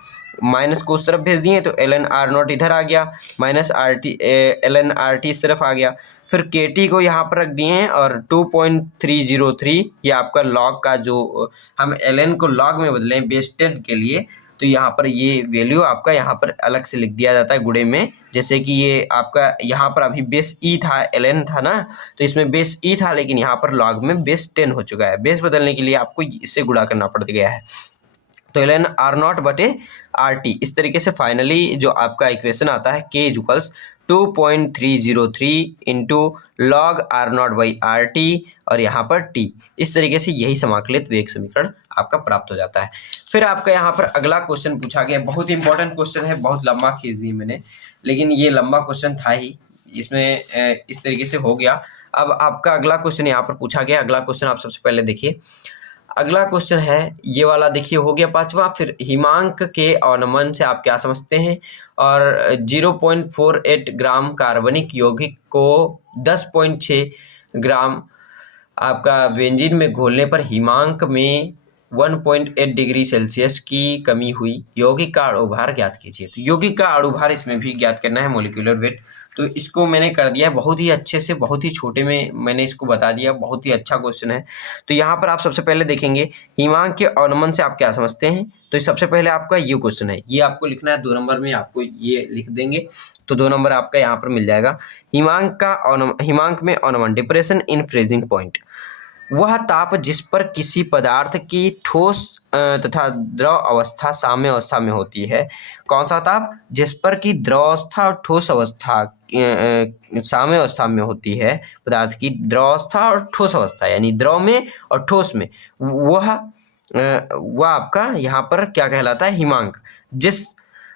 माइनस को उस तरफ भेज दिए तो ln R0 इधर आ गया, माइनस ln RT इस तरफ आ गया। फिर के टी को यहाँ पर रख दिए हैं और 2.303 ये आपका लॉग का, जो हम ln को लॉग में बदलें बेस 10 के लिए, तो यहाँ पर ये वैल्यू आपका यहाँ पर अलग से लिख दिया जाता है गुणे में। जैसे कि ये आपका यहाँ पर अभी बेस ई था, ln था ना, तो इसमें बेस ई था, लेकिन यहाँ पर लॉग में बेस 10 हो चुका है। बेस बदलने के लिए आपको इससे गुणा करना पड़ गया है। तो ln R0 बटे RT, इस तरीके से फाइनली जो आपका इक्वेशन आता है k equals 2.303 into log R0/RT और यहाँ पर t, इस तरीके से यही समाकलित वेग समीकरण आपका प्राप्त हो जाता है। फिर आपका यहाँ पर अगला क्वेश्चन पूछा गया, बहुत इंपॉर्टेंट क्वेश्चन है, बहुत लंबा खींच दिया मैंने, लेकिन ये लंबा क्वेश्चन था ही, इसमें इस तरीके से हो गया। अब आपका अगला क्वेश्चन यहाँ पर पूछा गया, अगला क्वेश्चन आप सबसे पहले देखिए। अगला क्वेश्चन है ये वाला, देखिए हो गया 5वां। फिर हिमांक के अवनमन से आप क्या समझते हैं, और 0.48 ग्राम कार्बनिक यौगिक को 10.6 ग्राम आपका बेंजीन में घोलने पर हिमांक में 1.8 डिग्री सेल्सियस की कमी हुई, यौगिक का अणुभार ज्ञात कीजिए। तो यौगिक का अणुभार इसमें भी ज्ञात करना है, मोलिकुलर वेट। तो इसको मैंने कर दिया बहुत ही अच्छे से, बहुत ही छोटे में मैंने इसको बता दिया, बहुत ही अच्छा क्वेश्चन है। तो यहाँ पर आप सबसे पहले देखेंगे हिमांक के अवनमन से आप क्या समझते हैं, तो सबसे पहले आपका ये क्वेश्चन है, ये आपको लिखना है 2 नंबर में, आपको ये लिख देंगे तो 2 नंबर आपका यहाँ पर मिल जाएगा। हिमांक में अवनमन, डिप्रेशन इन फ्रीजिंग पॉइंट, वह ताप जिस पर किसी पदार्थ की ठोस तथा द्रव अवस्था साम्य अवस्था में होती है। कौन सा ताप, जिस पर की द्रव अवस्था और ठोस अवस्था साम्य अवस्था में होती है, पदार्थ की द्रव अवस्था और ठोस अवस्था, यानी द्रव में और ठोस में, वह आपका यहाँ पर क्या कहलाता है, हिमांक।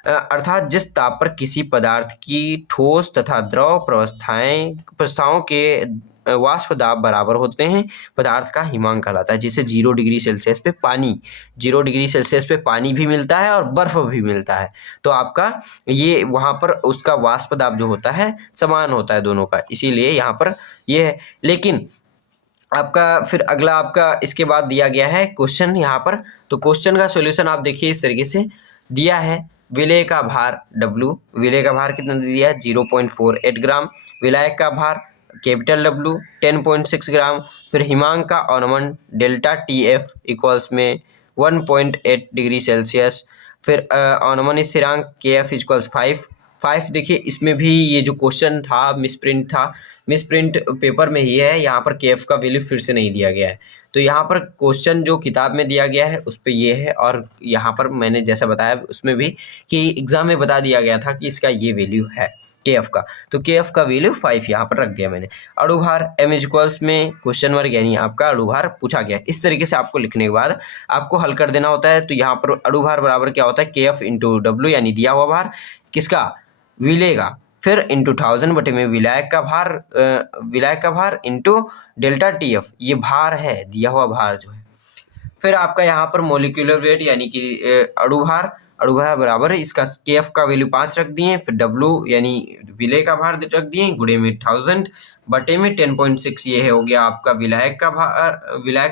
अर्थात जिस ताप पर किसी पदार्थ की ठोस तथा द्रव प्रवस्थाओं के वाष्प दाब बराबर होते हैं, पदार्थ का हिमांक कहलाता है। जिसे 0 डिग्री सेल्सियस पे पानी, 0 डिग्री सेल्सियस पे पानी भी मिलता है और बर्फ भी मिलता है, तो आपका ये वहाँ पर उसका वाष्प दाब जो होता है समान होता है दोनों का, इसीलिए यहाँ पर ये है। लेकिन आपका फिर अगला आपका इसके बाद दिया गया है क्वेश्चन यहाँ पर, तो क्वेश्चन का सॉल्यूशन आप देखिए इस तरीके से दिया है। विलेय का भार W, विलेय का भार कितना दिया है 0.48 ग्राम, विलायक का भार कैपिटल W 10.6 ग्राम, फिर हिमांक का अवनमन डेल्टा TF इक्वल्स में 1.8 डिग्री सेल्सियस, फिर अवनमन स्थिरांक KF इक्वल्स 5। देखिए इसमें भी ये जो क्वेश्चन था मिसप्रिंट पेपर में ही है, यहाँ पर KF का वैल्यू फिर से नहीं दिया गया है। तो यहाँ पर क्वेश्चन जो किताब में दिया गया है उस पर ये है, और यहाँ पर मैंने जैसा बताया उसमें भी कि एग्जाम में बता दिया गया था कि इसका ये वैल्यू है। के एफ का, तो के एफ का वैल्यू 5 यहाँ पर रख दिया मैंने। अणुभार m इक्वल्स में क्वेश्चन वर्ग यानी आपका अणुभार पूछा गया। इस तरीके से आपको लिखने के बाद आपको हल कर देना होता है। तो यहाँ पर अणुभार बराबर क्या होता है, के एफ इंटू डब्ल्यू यानी दिया हुआ भार किसका, विलेय का, फिर इंटू 1000 बटे में विलायक का भार इंटू डेल्टा टी एफ, ये भार है, दिया हुआ भार जो है। फिर आपका यहाँ पर मोलिकुलर वेट यानी कि अणुभार बराबर है इसका के एफ का वैल्यू 5 रख दिए, फिर डब्ल्यू यानी विलेय का भार रख दिए गुणे में 1000 बटे में 10.6, ये हो गया आपका विलायक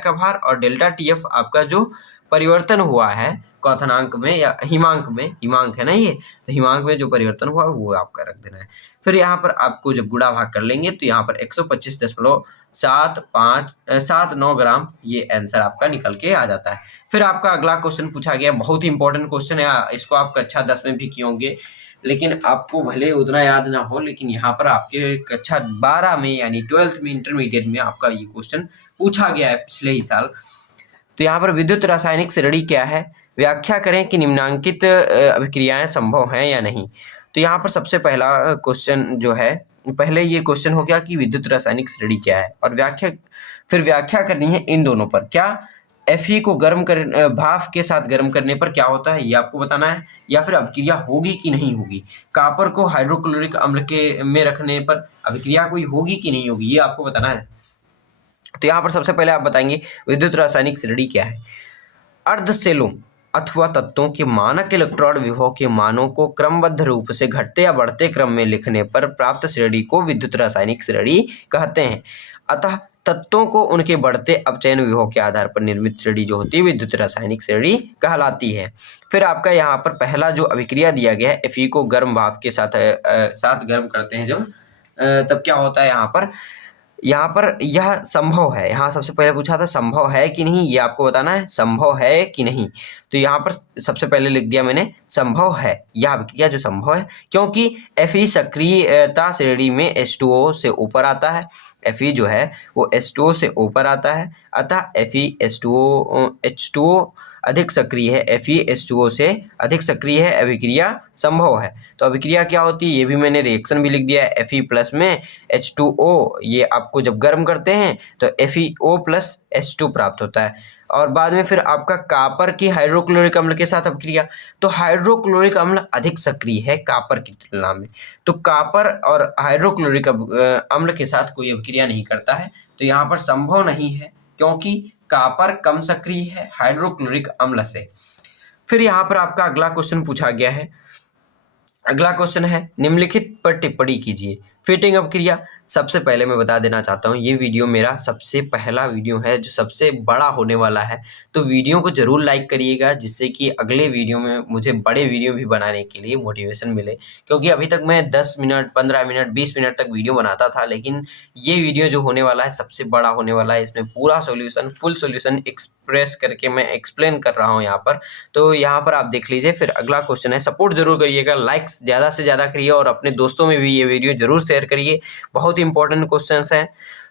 का भार और डेल्टा टी एफ आपका जो परिवर्तन हुआ है क्वथनांक में या हिमांक है ना ये, तो हिमांक में जो परिवर्तन हुआ वो आपका रख देना है। फिर यहाँ पर आपको जब गुणा भाग कर लेंगे तो यहाँ पर 125.79 ग्राम ये आंसर आपका निकल के आ जाता है। फिर आपका अगला क्वेश्चन पूछा गया, बहुत ही इंपॉर्टेंट क्वेश्चन है, इसको आप कक्षा 10 में भी किए होंगे लेकिन आपको भले उतना याद ना हो, लेकिन यहाँ पर आपके कक्षा 12 में यानी 12th में इंटरमीडिएट में आपका ये क्वेश्चन पूछा गया है पिछले ही साल। तो यहाँ पर विद्युत रासायनिक श्रेणी क्या है, व्याख्या करें कि निम्नांकित अभिक्रियाएं संभव हैं या नहीं। तो यहाँ पर सबसे पहला क्वेश्चन जो है, पहले ये क्वेश्चन हो गया कि विद्युत रासायनिक श्रेणी क्या है और फिर व्याख्या करनी है इन दोनों पर। क्या Fe को भाप के साथ गर्म करने पर क्या होता है ये आपको बताना है, या फिर अभिक्रिया होगी कि नहीं होगी। कॉपर को हाइड्रोक्लोरिक अम्ल के में रखने पर अभिक्रिया कोई होगी कि नहीं होगी, ये आपको बताना है। तो यहाँ पर सबसे पहले आप बताएंगे विद्युत रासायनिक श्रेणी क्या है। अर्धसेलों अथवा तत्वों के मानक इलेक्ट्रॉन विभव के मानों को क्रमबद्ध रूप से घटते या बढ़ते क्रम में लिखने पर प्राप्त श्रेणी को विद्युत रासायनिक श्रेणी कहते हैं। अतः तत्वों को उनके बढ़ते अपचयन विभव के आधार पर निर्मित श्रेणी जो होती है विद्युत रासायनिक श्रेणी कहलाती है। फिर आपका यहाँ पर पहला जो अभिक्रिया दिया गया है, Fe को गर्म भाप के साथ गर्म करते हैं जब, तब क्या होता है यहाँ पर यह संभव है। यहाँ सबसे पहले पूछा था संभव है कि नहीं, ये आपको बताना है संभव है कि नहीं। तो यहाँ पर सबसे पहले लिख दिया मैंने संभव है, यह अभिक्रिया जो संभव है, क्योंकि Fe सक्रियता श्रेणी में H2O से ऊपर आता है। Fe जो है वो H2O से ऊपर आता है, अतः Fe H2O अधिक सक्रिय है, Fe H2O से अधिक सक्रिय है, अभिक्रिया संभव है। तो अभिक्रिया क्या होती है ये भी मैंने रिएक्शन भी लिख दिया है, Fe प्लस में H2O, ये आपको जब गर्म करते हैं तो FeO प्लस H2 प्राप्त होता है। और बाद में फिर आपका कॉपर की हाइड्रोक्लोरिक अम्ल के साथ अभिक्रिया, तो हाइड्रोक्लोरिक अम्ल अधिक सक्रिय है कॉपर की तुलना में, तो कॉपर और हाइड्रोक्लोरिक अम्ल के साथ कोई अभिक्रिया नहीं करता है, तो यहाँ पर संभव नहीं है क्योंकि कॉपर कम सक्रिय है हाइड्रोक्लोरिक अम्ल से। फिर यहाँ पर आपका अगला क्वेश्चन पूछा गया है, अगला क्वेश्चन है निम्नलिखित पर टिप्पणी कीजिए। फिटिंग अभिक्रिया, सबसे पहले मैं बता देना चाहता हूँ ये वीडियो मेरा सबसे पहला वीडियो है जो सबसे बड़ा होने वाला है, तो वीडियो को ज़रूर लाइक करिएगा जिससे कि अगले वीडियो में मुझे बड़े वीडियो भी बनाने के लिए मोटिवेशन मिले। क्योंकि अभी तक मैं 10 मिनट 15 मिनट 20 मिनट तक वीडियो बनाता था, लेकिन ये वीडियो जो होने वाला है सबसे बड़ा होने वाला है। इसमें पूरा सोल्यूशन फुल सोल्यूशन एक्सप्रेस करके मैं एक्सप्लेन कर रहा हूँ यहाँ पर, तो यहाँ पर आप देख लीजिए। फिर अगला क्वेश्चन है, सपोर्ट जरूर करिएगा, लाइक्स ज़्यादा से ज़्यादा करिए और अपने दोस्तों में भी ये वीडियो जरूर शेयर करिए, बहुत इंपॉर्टेंट क्वेश्चंस हैं।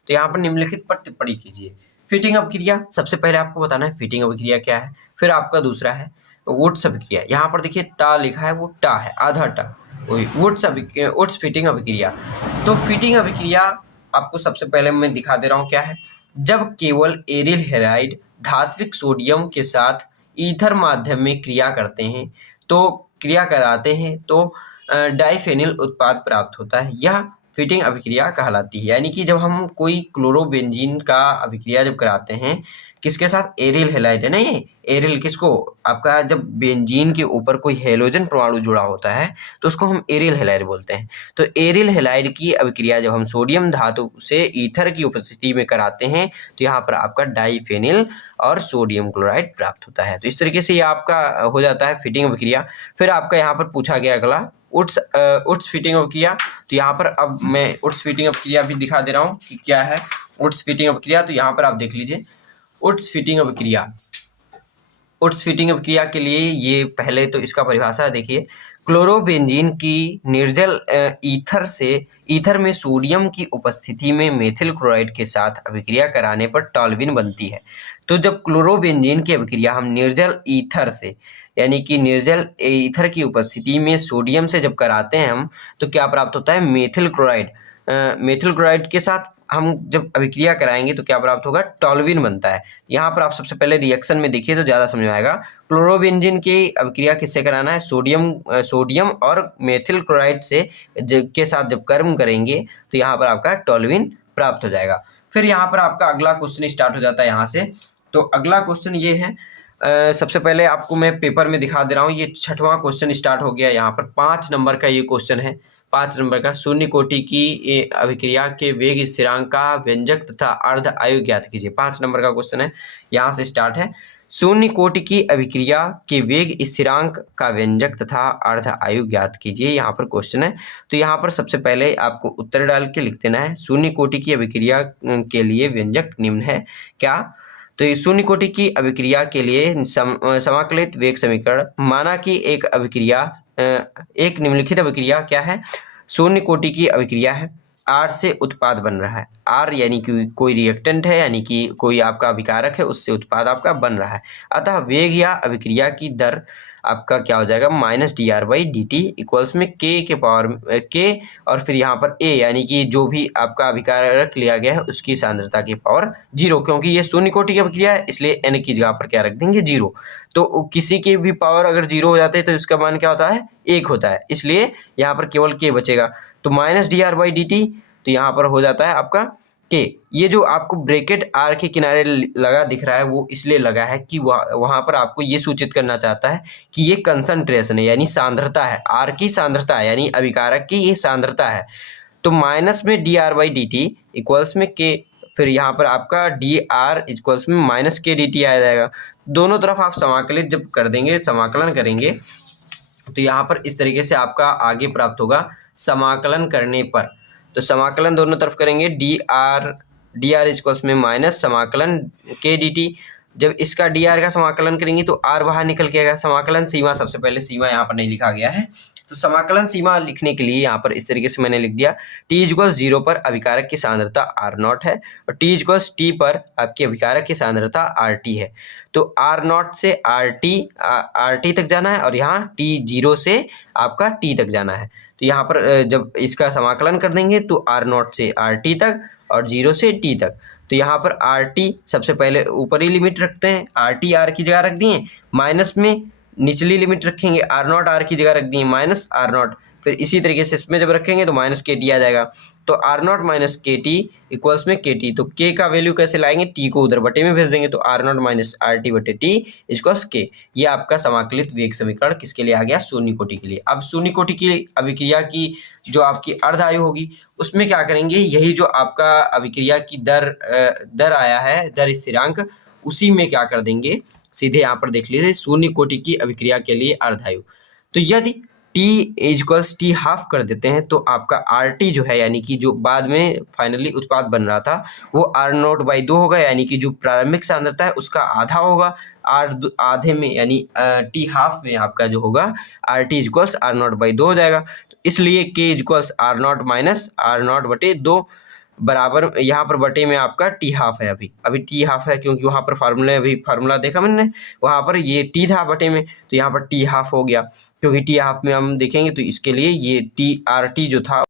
तो यहाँ पर निम्नलिखित पर टिप्पणी कीजिए। फिटिंग अभिक्रिया, सबसे पहले आपको बताना है फिटिंग अभिक्रिया क्या है। फिर आपका दूसरा है वुड्स अभिक्रिया, यहाँ पर देखिए ता लिखा है वो टा है, आधा टा, वही वुड्स फिटिंग अभिक्रिया। तो फिटिंग अभिक्रिया आपको सबसे पहले मैं दिखा दे रहा हूँ क्या है। जब केवल एरिल हैलाइड धात्विक सोडियम के साथ ईथर माध्यम में क्रिया कराते हैं तो डाइफेनिल उत्पाद प्राप्त होता है, यह फिटिंग अभिक्रिया कहलाती है। यानी कि जब हम कोई क्लोरोबेंजीन का अभिक्रिया जब कराते हैं किसके साथ, एरिल हैलाइड है ना, ये एरिल किसको, आपका जब बेंजीन के ऊपर कोई हेलोजन परमाणु जुड़ा होता है तो उसको हम एरिल हैलाइड बोलते हैं। तो एरिल हैलाइड की अभिक्रिया जब हम सोडियम धातु से ईथर की उपस्थिति में कराते हैं तो यहाँ पर आपका डाइफेनिल और सोडियम क्लोराइड प्राप्त होता है। तो इस तरीके से ये आपका हो जाता है फिटिंग अभिक्रिया। फिर आपका यहाँ पर पूछा गया अगला उट्स फिटिंग अभिक्रिया, तो यहाँ पर अब मैं उट्स फिटिंग अभिक्रिया भी दिखा दे रहा हूँ कि क्या है उट्स फिटिंग अभिक्रिया। तो यहाँ पर आप देख लीजिए उट्स फिटिंग अभिक्रिया के लिए ये पहले तो इसका परिभाषा देखिए, क्लोरोबेंजीन की निर्जल ईथर में सोडियम की उपस्थिति में मेथिल क्लोराइड के साथ अभिक्रिया कराने पर टॉल्यूइन बनती है। तो जब क्लोरोबेंजीन की अभिक्रिया हम निर्जल ईथर से यानी कि निर्जल ईथर की उपस्थिति में सोडियम से जब कराते हैं हम, तो क्या प्राप्त होता है? Methyl chloride. मेथिल क्लोराइड के साथ हम जब अभिक्रिया कराएंगे तो क्या प्राप्त होगा? टॉल्यूइन बनता है। यहाँ पर आप सबसे पहले रिएक्शन में देखिए तो ज़्यादा समझ में आएगा। क्लोरोबेंजीन की अभिक्रिया किससे कराना है? सोडियम और मेथिल क्लोराइड से के साथ जब कर्म करेंगे तो यहाँ पर आपका टॉल्यूइन प्राप्त हो जाएगा। फिर यहाँ पर आपका अगला क्वेश्चन स्टार्ट हो जाता है यहाँ से। तो अगला क्वेश्चन ये है, सबसे पहले आपको मैं पेपर में दिखा दे रहा हूँ। ये 6वां क्वेश्चन स्टार्ट हो गया। यहाँ पर 5 नंबर का ये क्वेश्चन है। 5 नंबर का, शून्य कोटि की अभिक्रिया के वेग स्थिरांक का व्यंजक तथा अर्ध आयु ज्ञात कीजिए। 5 नंबर का क्वेश्चन है, यहाँ से स्टार्ट है। शून्य कोटि की अभिक्रिया के वेग स्थिरांक का व्यंजक तथा अर्ध आयु ज्ञात कीजिए, यहाँ पर क्वेश्चन है। तो यहाँ पर सबसे पहले आपको उत्तर डाल के लिख देना है। शून्य कोटि की अभिक्रिया के लिए व्यंजक निम्न है। क्या? तो ये शून्य कोटि की अभिक्रिया के लिए समाकलित वेग समीकरण, माना कि एक निम्नलिखित अभिक्रिया क्या है? शून्य कोटि की अभिक्रिया है, R से उत्पाद बन रहा है। R यानी कि कोई रिएक्टेंट है, यानी कि कोई आपका अभिकारक है, उससे उत्पाद आपका बन रहा है। अतः वेग या अभिक्रिया की दर आपका क्या हो जाएगा? -dr/dt इक्वल्स में k और फिर यहाँ पर a यानी कि जो भी आपका अभिकारक लिया गया है उसकी सांद्रता की पावर 0, क्योंकि ये शून्य कोटि की अभिक्रिया है इसलिए n की जगह पर क्या रख देंगे? 0। तो किसी की भी पावर अगर 0 हो जाते हैं तो इसका मान क्या होता है? 1 होता है, इसलिए यहाँ पर केवल k बचेगा। तो -dr/dt, तो यहाँ पर हो जाता है आपका k। ये जो आपको ब्रैकेट R के किनारे लगा दिख रहा है वो इसलिए लगा है कि वहाँ पर आपको ये सूचित करना चाहता है कि ये कंसंट्रेशन है, यानी सांद्रता है। R की सांद्रता है, यानी अभिकारक की ये सांद्रता है। तो माइनस में dr/dt इक्वल्स में k, फिर यहाँ पर आपका dr इक्वल्स में -k/dt आ जाएगा। दोनों तरफ आप समाकलित जब कर देंगे, समाकलन करेंगे, तो यहाँ पर इस तरीके से आपका आगे प्राप्त होगा समाकलन करने पर। तो समाकलन दोनों तरफ करेंगे, dr इक्वल्स में माइनस समाकलन k/dt। जब इसका dr का समाकलन करेंगे तो r बाहर निकल के आएगा। समाकलन सीमा, सबसे पहले सीमा यहाँ पर नहीं लिखा गया है, तो समाकलन सीमा लिखने के लिए यहाँ पर इस तरीके से मैंने लिख दिया। t = 0 पर अभिकारक की सांद्रता r0 है और t = t पर आपकी अभिकारक की सांद्रता rt है। तो r0 से rt तक जाना है और यहाँ t 0 से आपका t तक जाना है। तो यहाँ पर जब इसका समाकलन कर देंगे तो r0 से rt तक और 0 से t तक। तो यहाँ पर rt सबसे पहले ऊपरी लिमिट रखते हैं, rt r की जगह रख दिए, माइनस में निचली लिमिट रखेंगे, r0 r की जगह रख दिए -r0, फिर इसी तरीके से इसमें जब रखेंगे तो -kt आ जाएगा। तो r0 - kt इक्वल्स में kt। तो k का वैल्यू कैसे लाएंगे? t को उधर बटे में भेज देंगे, तो r0 - rt/t इक्वल्स k। ये आपका समाकलित वेग समीकरण किसके लिए आ गया? शून्य कोटि के लिए। अब शून्य कोटि की अभिक्रिया की जो आपकी अर्ध आयु होगी उसमें क्या करेंगे? यही जो आपका अभिक्रिया की दर आया है, दर स्थिरांक, उसी में क्या कर देंगे? सीधे यहाँ पर देख लीजिए, शून्य कोटि की अभिक्रिया के लिए अर्धायु। तो यदि t = t½ कर देते हैं तो आपका RT जो है, यानी कि जो बाद में फाइनली उत्पाद बन रहा था, वो R0/2 होगा, यानी कि जो प्रारंभिक सांद्रता है उसका आधा होगा। आधे में यानी t½ में आपका जो होगा RT = R0/2 हो जाएगा। तो इसलिए k = R0 - R0/2 बराबर, यहाँ पर बटे में आपका t½ है। अभी t½ है क्योंकि वहाँ पर फार्मूला देखा मैंने, वहाँ पर ये t था बटे में, तो यहाँ पर t½ हो गया। क्योंकि t½ में हम देखेंगे तो इसके लिए ये RT जो था,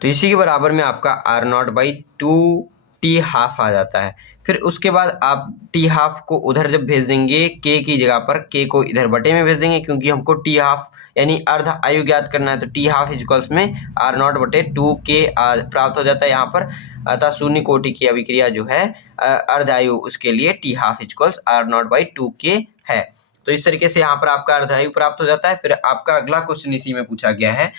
तो इसी के बराबर में आपका R0/2 t½ आ जाता है। फिर उसके बाद आप t½ को उधर जब भेज देंगे k की जगह पर, k को इधर बटे में भेज देंगे, क्योंकि हमको t½ यानी अर्ध आयु ज्ञात करना है। तो t½ इक्वल्स में R0/2k प्राप्त हो जाता है यहाँ पर। अतः शून्य कोटि की अभिक्रिया जो है अर्ध आयु, उसके लिए t½ इक्वल्स R0/2k है। तो इस तरीके से यहाँ पर आपका अर्ध आयु प्राप्त हो जाता है। फिर आपका अगला क्वेश्चन इसी में पूछा गया है,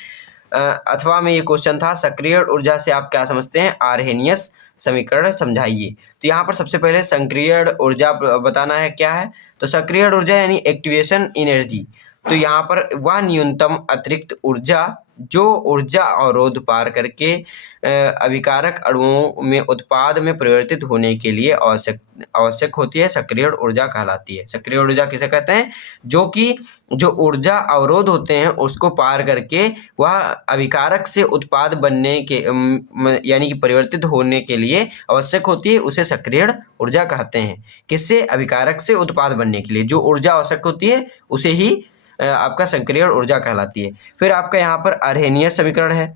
अथवा में ये क्वेश्चन था, सक्रिय ऊर्जा से आप क्या समझते हैं? आर्हेनियस समीकरण समझाइए। तो यहाँ पर सबसे पहले सक्रिय ऊर्जा बताना है क्या है। तो सक्रिय ऊर्जा यानी एक्टिवेशन एनर्जी, तो यहाँ पर वह न्यूनतम अतिरिक्त ऊर्जा जो ऊर्जा अवरोध पार करके अभिकारक अणुओं में उत्पाद में परिवर्तित होने के लिए आवश्यक होती है, सक्रिय ऊर्जा कहलाती है। सक्रिय ऊर्जा किसे कहते हैं? जो कि जो ऊर्जा अवरोध होते हैं उसको पार करके वह अभिकारक से उत्पाद बनने के यानी कि परिवर्तित होने के लिए आवश्यक होती है, उसे सक्रिय ऊर्जा कहते हैं। किससे? अभिकारक से उत्पाद बनने के लिए जो ऊर्जा आवश्यक होती है उसे ही आपका सक्रिय ऊर्जा कहलाती है। फिर आपका यहाँ पर आर्हेनियस समीकरण है।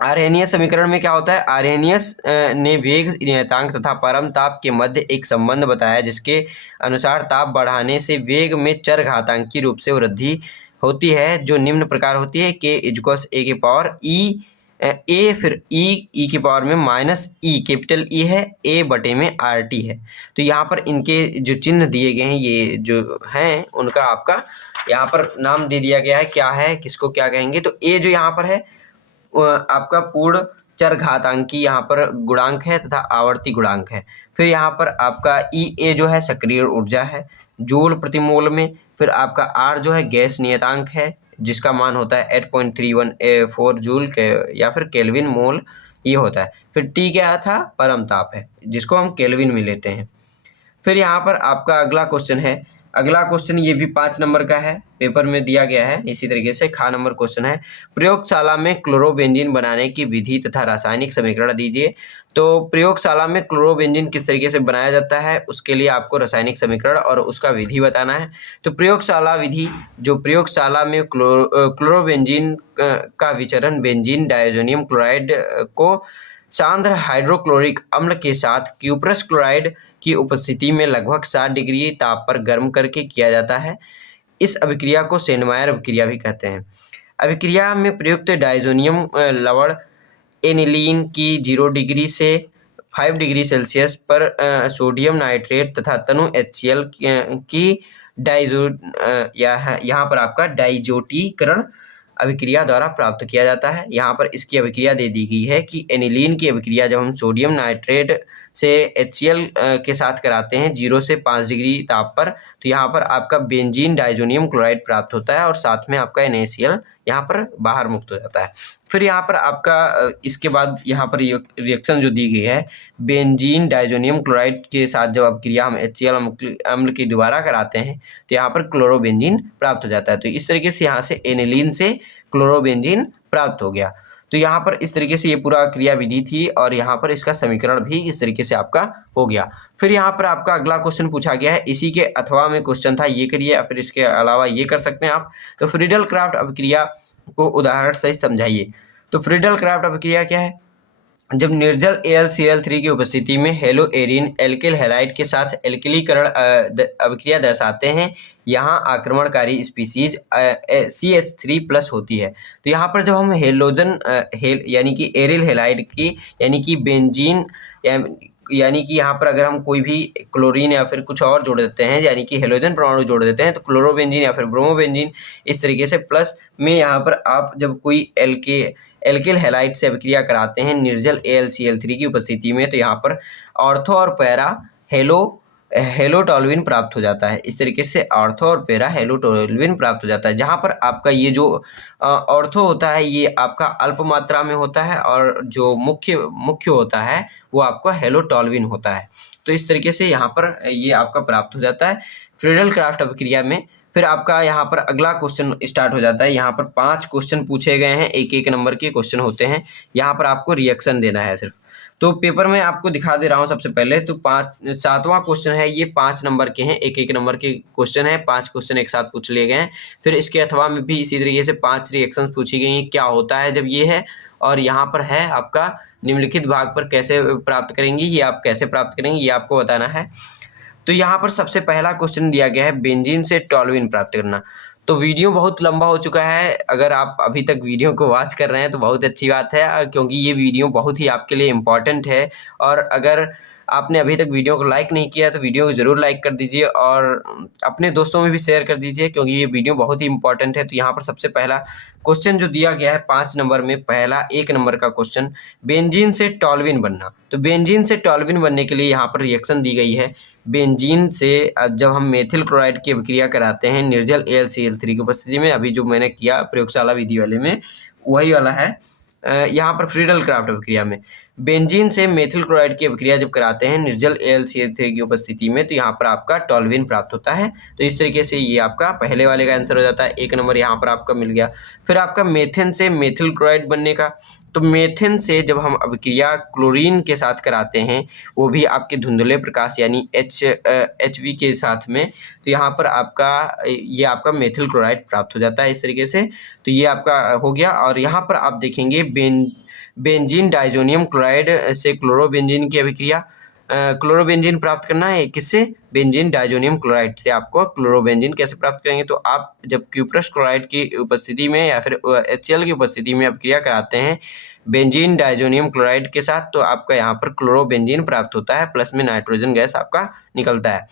आर्हेनियस समीकरण में क्या होता है? आर्हेनियस ने वेग नियतांक तथा परम ताप के मध्य एक संबंध बताया जिसके अनुसार ताप बढ़ाने से वेग में चरघातांकी रूप से वृद्धि होती है, जो निम्न प्रकार होती है k = a की पावर ई ए, फिर ई की पावर में माइनस ई, कैपिटल ई है, a बटे में RT है। तो यहाँ पर इनके जो चिन्ह दिए गए हैं ये जो हैं उनका आपका यहाँ पर नाम दे दिया गया है, क्या है, किसको क्या कहेंगे। तो a जो यहाँ पर है आपका पूर्ण चरघातांकी यहाँ पर गुणांक है तथा आवर्ती गुणांक है। फिर यहाँ पर आपका E जो है सक्रिय ऊर्जा है जूल प्रति मोल में। फिर आपका R जो है गैस नियतांक है जिसका मान होता है 8.314 जूल के या फिर केल्विन मोल ये होता है। फिर T क्या था? परम ताप है जिसको हम केल्विन में लेते हैं। फिर यहाँ पर आपका अगला क्वेश्चन है। अगला क्वेश्चन ये भी 5 नंबर का है, पेपर में दिया गया है। इसी तरीके से खा नंबर क्वेश्चन है, प्रयोगशाला में क्लोरोबेंजीन बनाने की विधि तथा रासायनिक समीकरण दीजिए। तो प्रयोगशाला में क्लोरोबेंजीन किस तरीके से बनाया जाता है उसके लिए आपको रासायनिक समीकरण और उसका विधि बताना है। तो प्रयोगशाला विधि, जो प्रयोगशाला में क्लोरोबेंजीन का विचरण बेंजीन डायजोनियम क्लोराइड को सांद्र हाइड्रोक्लोरिक अम्ल के साथ क्यूप्रस क्लोराइड की उपस्थिति में लगभग 60 डिग्री ताप पर गर्म करके किया जाता है। इस अभिक्रिया को सेनमायर अभिक्रिया भी कहते हैं। अभिक्रिया में प्रयुक्त डायजोनियम लवण एनिलीन की 0 डिग्री से 5 डिग्री सेल्सियस पर सोडियम नाइट्रेट तथा तनु HCl की यहाँ पर आपका डाइजोटीकरण अभिक्रिया द्वारा प्राप्त किया जाता है। यहाँ पर इसकी अभिक्रिया दे दी गई है कि एनिलीन की अभिक्रिया जब हम सोडियम नाइट्रेट से HCl के साथ कराते हैं 0 से 5 डिग्री ताप पर, तो यहाँ पर आपका बेंजीन डाइजोनियम क्लोराइड प्राप्त होता है और साथ में आपका NaCl यहाँ पर बाहर मुक्त हो जाता है। फिर यहाँ पर आपका इसके बाद यहाँ पर रिएक्शन जो दी गई है बेंजीन डाइजोनियम क्लोराइड के साथ जब अभिक्रिया हम HCl अम्ल की दोबारा कराते हैं तो यहाँ पर क्लोरोबेंजीन प्राप्त हो जाता है। तो इस तरीके से यहाँ से एनिलीन से क्लोरोबेंजीन प्राप्त हो गया। तो यहाँ पर इस तरीके से ये पूरा क्रिया विधि थी और यहाँ पर इसका समीकरण भी इस तरीके से आपका हो गया। फिर यहाँ पर आपका अगला क्वेश्चन पूछा गया है, इसी के अथवा में क्वेश्चन था, ये करिए या फिर इसके अलावा ये कर सकते हैं आप। तो फ्रीडल क्राफ्ट अभिक्रिया को उदाहरण सहित समझाइए। तो फ्रीडल क्राफ्ट अभिक्रिया क्या है? जब निर्जल AlCl3 की उपस्थिति में हेलो एरिन एल्किल हैलाइड के साथ एल्किलीकरण अभिक्रिया दर्शाते हैं, यहाँ आक्रमणकारी स्पीसीज CH3+ होती है। तो यहाँ पर जब हम हेलोजन यानी कि एरिल हैलाइड की यानी कि बेंजीन यानी कि यहाँ पर अगर हम कोई भी क्लोरीन या फिर कुछ और जोड़ देते हैं यानी कि हेलोजन परमाणु जोड़ देते हैं तो क्लोरोबेंजीन या फिर ब्रोमोबेंजीन इस तरीके से प्लस में यहाँ पर आप जब कोई एल्किल हैलाइड से अभिक्रिया कराते हैं निर्जल AlCl3 की उपस्थिति में तो यहाँ पर ऑर्थो और पैरा हेलोटोल्विन प्राप्त हो जाता है। इस तरीके से ऑर्थो और पैरा हेलोटोल्विन प्राप्त हो जाता है, जहाँ पर आपका ये जो ऑर्थो होता है ये आपका अल्प मात्रा में होता है और जो मुख्य होता है वो आपका हेलोटोल्विन होता है। तो इस तरीके से यहाँ पर ये आपका प्राप्त हो जाता है फ्रीडल क्राफ्ट अभिक्रिया में। फिर आपका यहाँ पर अगला क्वेश्चन स्टार्ट हो जाता है। यहाँ पर 5 क्वेश्चन पूछे गए हैं, 1-1 नंबर के क्वेश्चन होते हैं। यहाँ पर आपको रिएक्शन देना है सिर्फ। तो पेपर में आपको दिखा दे रहा हूँ सबसे पहले। तो 7वां क्वेश्चन है, ये 5 नंबर के हैं, 1-1 नंबर के क्वेश्चन है। 5 क्वेश्चन एक साथ पूछ लिए गए हैं। फिर इसके अथवा में भी इसी तरीके से 5 रिएक्शंस पूछी गई हैं, क्या होता है जब ये है। और यहाँ पर है आपका निम्नलिखित भाग पर कैसे प्राप्त करेंगे, ये आप कैसे प्राप्त करेंगे ये आपको बताना है। तो यहाँ पर सबसे पहला क्वेश्चन दिया गया है बेंजीन से टोल्यूइन प्राप्त करना। तो वीडियो बहुत लंबा हो चुका है, अगर आप अभी तक वीडियो को वॉच कर रहे हैं तो बहुत अच्छी बात है, क्योंकि ये वीडियो बहुत ही आपके लिए इम्पॉर्टेंट है। और अगर आपने अभी तक वीडियो को लाइक नहीं किया तो वीडियो को ज़रूर लाइक कर दीजिए और अपने दोस्तों में भी शेयर कर दीजिए, क्योंकि ये वीडियो बहुत ही इंपॉर्टेंट है। तो यहाँ पर सबसे पहला क्वेश्चन जो दिया गया है 5 नंबर में, पहला 1 नंबर का क्वेश्चन, बेंजीन से टोल्यूइन बनना। तो बेंजीन से टोल्यूइन बनने के लिए यहाँ पर रिएक्शन दी गई है बेंजीन से जब हम मेथिल क्लोराइड की अभिक्रिया कराते हैं निर्जल AlCl3 की उपस्थिति में, अभी जो मैंने किया प्रयोगशाला विधि वाले में वही वाला है, यहाँ पर फ्रीडल क्राफ्ट अभिक्रिया में बेंजीन से मेथिल क्लोराइड की अभिक्रिया जब कराते हैं निर्जल AlCl3 की उपस्थिति में, तो यहाँ पर आपका टॉल्यूइन प्राप्त होता है। तो इस तरीके से ये आपका पहले वाले का आंसर हो जाता है, 1 नंबर यहाँ पर आपका मिल गया। फिर आपका मेथेन से मेथिल क्लोराइड बनने का, तो मेथेन से जब हम अभिक्रिया क्लोरीन के साथ कराते हैं, वो भी आपके धुंधले प्रकाश यानी HV के साथ में, तो यहाँ पर आपका ये आपका मेथिल क्लोराइड प्राप्त हो जाता है इस तरीके से। तो ये आपका हो गया। और यहाँ पर आप देखेंगे बेंजीन डाइजोनियम क्लोराइड से क्लोरोबेंजीन की अभिक्रिया, क्लोरोबेंजीन प्राप्त करना है किससे, बेंजीन डाइजोनियम क्लोराइड से आपको क्लोरोबेंजीन कैसे प्राप्त करेंगे, तो आप जब क्यूप्रस क्लोराइड की उपस्थिति में या फिर HCl की उपस्थिति में अभिक्रिया कराते हैं बेंजीन डाइजोनियम क्लोराइड के साथ, तो आपका यहाँ पर क्लोरोबेंजीन प्राप्त होता है, प्लस में नाइट्रोजन गैस आपका निकलता है।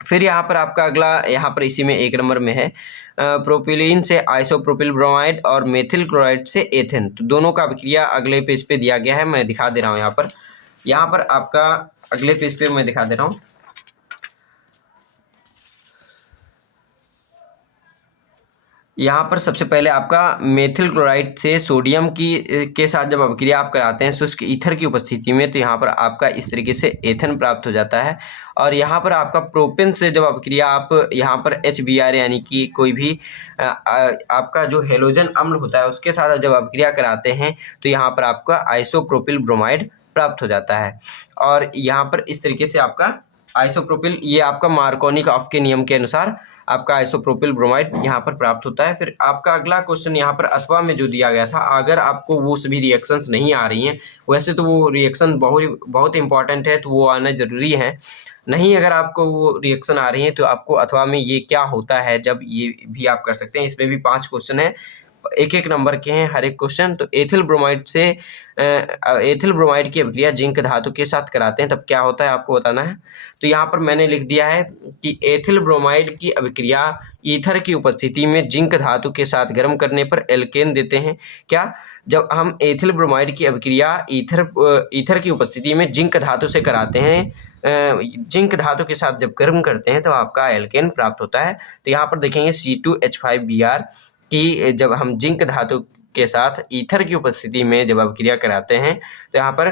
फिर यहाँ पर आपका अगला यहाँ पर इसी में 1 नंबर में है प्रोपिलीन से आइसोप्रोपिल ब्रोमाइड और मेथिल क्लोराइड से एथेन, तो दोनों का अभिक्रिया अगले पेज पे दिया गया है, मैं दिखा दे रहा हूँ यहाँ पर आपका अगले पेज पे मैं दिखा दे रहा हूँ। यहाँ पर सबसे पहले आपका मेथिल क्लोराइड से सोडियम के साथ जब अभिक्रिया आप कराते हैं शुष्क ईथर की उपस्थिति में, तो यहाँ पर आपका इस तरीके से एथेन प्राप्त हो जाता है। और यहाँ पर आपका प्रोपेन से जब अभिक्रिया आप यहाँ पर HBr यानी कि कोई भी आपका जो हेलोजन अम्ल होता है उसके साथ जब अभिक्रिया कराते हैं, तो यहाँ पर आपका आइसोप्रोपिल ब्रोमाइड प्राप्त हो जाता है। और यहाँ पर इस तरीके से आपका आइसोप्रोपिल, ये आपका मार्कोनी ऑफ के नियम के अनुसार आपका आइसोप्रोपिल ब्रोमाइड यहाँ पर प्राप्त होता है। फिर आपका अगला क्वेश्चन यहाँ पर अथवा में जो दिया गया था, अगर आपको वो सभी रिएक्शंस नहीं आ रही हैं, वैसे तो वो रिएक्शन बहुत इंपॉर्टेंट है, तो वो आना जरूरी है। नहीं अगर आपको वो रिएक्शन आ रही है तो आपको अथवा में ये क्या होता है जब, ये भी आप कर सकते हैं। इसमें भी 5 क्वेश्चन है, 1-1 नंबर के हैं हर एक क्वेश्चन। तो एथिल ब्रोमाइड की अभिक्रिया जिंक धातु के साथ कराते हैं तब क्या होता है आपको बताना है। तो यहाँ पर मैंने लिख दिया है कि एथिल ब्रोमाइड की अभिक्रिया ईथर की उपस्थिति में जिंक धातु के साथ गर्म करने पर एल्केन देते हैं। क्या, जब हम एथिल ब्रोमाइड की अभिक्रिया ईथर की उपस्थिति में जिंक धातु से कराते हैं, जिंक धातु के साथ जब गर्म करते हैं तो आपका एल्केन प्राप्त होता है। तो यहाँ पर देखेंगे C2H5Br कि जब हम जिंक धातु के साथ ईथर की उपस्थिति में जब अभिक्रिया कराते हैं, तो यहाँ पर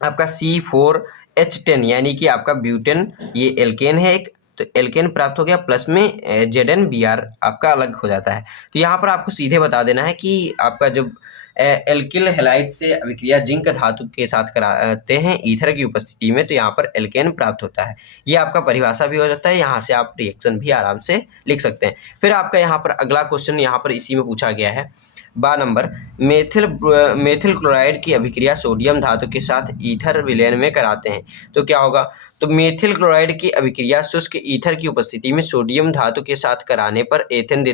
आपका C4H10 यानी कि आपका ब्यूटेन, ये एल्केन है एक, तो एल्केन प्राप्त हो गया, प्लस में ZnBr आपका अलग हो जाता है। तो यहाँ पर आपको सीधे बता देना है कि आपका जब एल्किल हैलाइड से अभिक्रिया जिंक धातु के साथ कराते हैं ईथर की उपस्थिति में, तो यहाँ पर एल्केन प्राप्त होता है। ये आपका परिभाषा भी हो जाता है, यहाँ से आप रिएक्शन भी आराम से लिख सकते हैं। फिर आपका यहाँ पर अगला क्वेश्चन यहाँ पर इसी में पूछा गया है 12 नंबर, मेथिल क्लोराइड की अभिक्रिया सोडियम धातु के साथ ईथर विलयन में कराते हैं तो क्या होगा। तो मेथिल क्लोराइड की अभिक्रिया शुष्क ईथर की उपस्थिति में सोडियम धातु के साथ कराने पर एथेन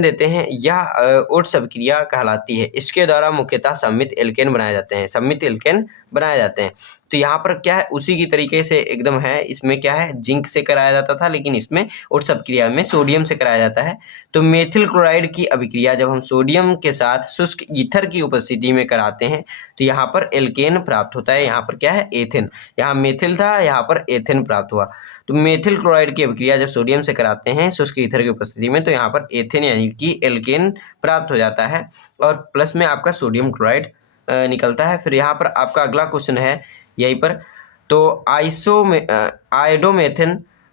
देते हैं। यह ओट्स अभिक्रिया कहलाती है। इसके द्वारा मुख्यतः सममित एल्केन बनाए जाते हैं। तो यहाँ पर क्या है, उसी की तरीके से एकदम है। इसमें क्या है, जिंक से कराया जाता था, लेकिन इसमें ओट्स अभिक्रिया में सोडियम से कराया जाता है। तो मेथिल क्लोराइड की अभिक्रिया जब हम सोडियम के साथ शुष्क ईथर की उपस्थिति में कराते हैं, तो यहाँ पर एल्केन प्राप्त होता है। यहाँ पर क्या है, एथेन, यहाँ मेथिल था, यहाँ पर एथेन प्राप्त हुआ। तो मेथिल क्लोराइड की अभिक्रिया जब सोडियम से कराते हैं शुष्क ईथर की उपस्थिति में, तो यहाँ पर एथेन यानी कि एल्केन प्राप्त हो जाता है, और प्लस में आपका सोडियम क्लोराइड निकलता है। फिर यहाँ पर आपका अगला क्वेश्चन है यहीं पर, तो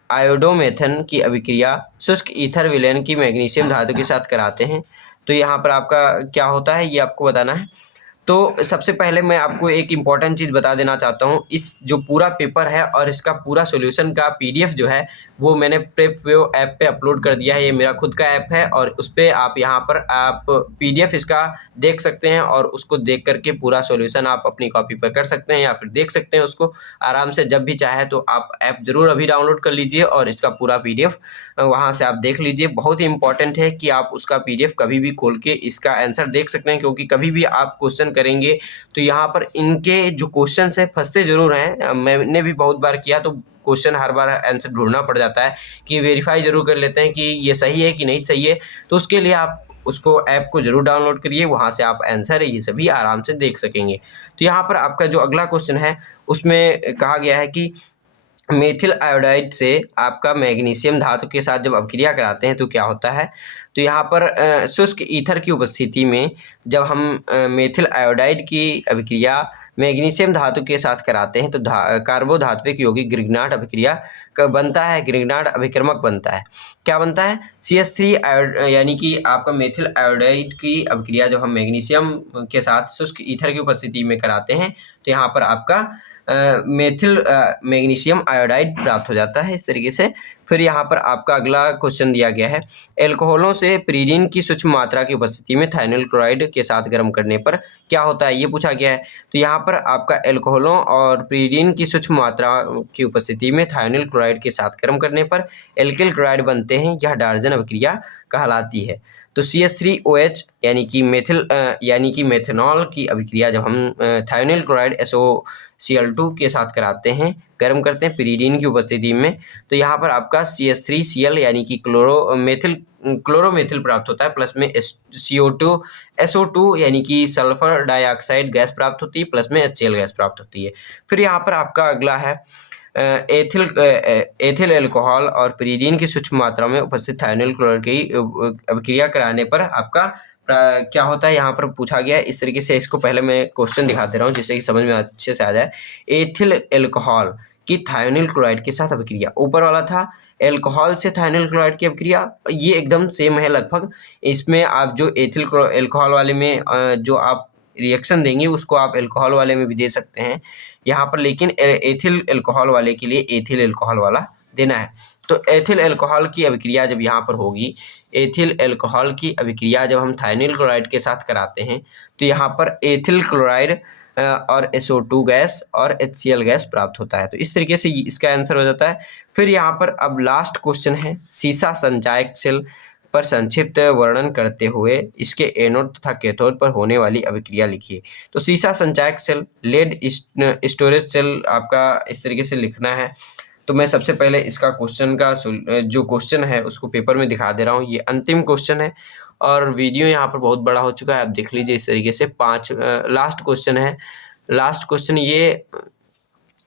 आयोडोमेथन की अभिक्रिया शुष्क ईथर विलयन की मैग्नीशियम धातु के साथ कराते हैं, तो यहाँ पर आपका क्या होता है ये आपको बताना है। तो सबसे पहले मैं आपको एक इम्पॉर्टेंट चीज़ बता देना चाहता हूँ। इस जो पूरा पेपर है और इसका पूरा सॉल्यूशन का PDF जो है वो मैंने प्रेपवेव ऐप पे अपलोड कर दिया है। ये मेरा खुद का ऐप है और उस पर आप यहाँ पर आप PDF इसका देख सकते हैं, और उसको देख करके पूरा सॉल्यूशन आप अपनी कॉपी पर कर सकते हैं या फिर देख सकते हैं उसको आराम से जब भी चाहे। तो आप ऐप ज़रूर अभी डाउनलोड कर लीजिए और इसका पूरा PDF वहाँ से आप देख लीजिए। बहुत ही इंपॉर्टेंट है कि आप उसका PDF कभी भी खोल के इसका आंसर देख सकते हैं, क्योंकि कभी भी आप क्वेश्चन करेंगे तो यहाँ पर इनके जो क्वेश्चन है फंसते ज़रूर हैं। मैंने भी बहुत बार किया, तो क्वेश्चन हर बार आंसर ढूंढना पड़ जाता है कि वेरीफाई ज़रूर कर लेते हैं कि ये सही है कि नहीं सही है। तो उसके लिए आप उसको ऐप को ज़रूर डाउनलोड करिए, वहाँ से आप आंसर ये सभी आराम से देख सकेंगे। तो यहाँ पर आपका जो अगला क्वेश्चन है उसमें कहा गया है कि मेथिल आयोडाइड से आपका मैग्नीशियम धातु के साथ जब अपक्रिया कराते हैं तो क्या होता है, तो यहाँ पर शुष्क ईथर की उपस्थिति में जब हम मेथिल आयोडाइड की अभिक्रिया मैग्नीशियम धातु के साथ कराते हैं तो कार्बोधात्विक यौगिक ग्रिग्नार्ड अभिक्रिया बनता है, ग्रिग्नार्ड अभिक्रमक बनता है। क्या बनता है, CH3 आयोड, यानी कि आपका मेथिल आयोडाइड की अभिक्रिया जब हम मैग्नीशियम के साथ शुष्क ईथर की उपस्थिति में कराते हैं तो यहाँ पर आपका मेथिल मैग्नीशियम आयोडाइड प्राप्त हो जाता है इस तरीके से। फिर यहाँ पर आपका अगला क्वेश्चन दिया गया है, एल्कोहलों से पिरीडीन की सूक्ष्म मात्रा की उपस्थिति में थाइनिल क्लोराइड के साथ गर्म करने पर क्या होता है, ये पूछा गया है। तो यहाँ पर आपका एल्कोहलों और पिरीडीन की सूक्ष्म मात्रा की उपस्थिति में थाइनिल क्लोराइड के साथ गर्म करने पर एल्किल क्लोराइड बनते हैं, यह डार्जन अभिक्रिया कहलाती है। तो CH3OH यानी कि मेथनॉल की अभिक्रिया जब हम थायोनिल क्लोराइड SOCl2 के साथ कराते हैं, गर्म करते हैं पिरीडीन की उपस्थिति में, तो यहाँ पर आपका CH3Cl यानी कि क्लोरोमेथिल प्राप्त होता है, प्लस में SO2 यानी कि सल्फर डाइऑक्साइड गैस प्राप्त होती है, प्लस में HCl गैस प्राप्त होती है। फिर यहाँ पर आपका अगला है एथिल एल्कोहल और पिरीडीन की सूक्ष्म मात्रा में उपस्थित थायोनिल क्लोराइड की अभिक्रिया कराने पर आपका क्या होता है, यहाँ पर पूछा गया है। इस तरीके से इसको पहले मैं क्वेश्चन दिखा दे रहा हूँ जिससे कि समझ में अच्छे से आ जाए। एथिल एल्कोहल की थायोनिल क्लोराइड के साथ अभिक्रिया, ऊपर वाला था एल्कोहल से थायोनिल क्लोराइड की अभिक्रिया, ये एकदम सेम है लगभग। इसमें आप जो एथिल एल्कोहल वाले में जो आप रिएक्शन देंगे उसको आप एल्कोहल वाले में भी दे सकते हैं यहाँ पर, लेकिन एथिल एल्कोहल वाले के लिए एथिल एल्कोहल वाला देना है। तो एथिल एल्कोहल की अभिक्रिया जब यहाँ पर होगी, एथिल एल्कोहल की अभिक्रिया जब हम थाइनिल क्लोराइड के साथ कराते हैं तो यहाँ पर एथिल क्लोराइड और SO2 गैस और HCl गैस प्राप्त होता है। तो इस तरीके से इसका आंसर हो जाता है। फिर यहाँ पर अब लास्ट क्वेश्चन है, सीसा संचायक सेल पर संक्षिप्त वर्णन करते हुए इसके एनोड तथा कैथोड पर होने वाली अभिक्रिया लिखिए। तो सीसा संचायक सेल, लेड स्टोरेज सेल आपका इस तरीके से लिखना है। तो मैं सबसे पहले इसका क्वेश्चन का जो क्वेश्चन है उसको पेपर में दिखा दे रहा हूँ। ये अंतिम क्वेश्चन है और वीडियो यहाँ पर बहुत बड़ा हो चुका है, आप देख लीजिए इस तरीके से। लास्ट क्वेश्चन है, लास्ट क्वेश्चन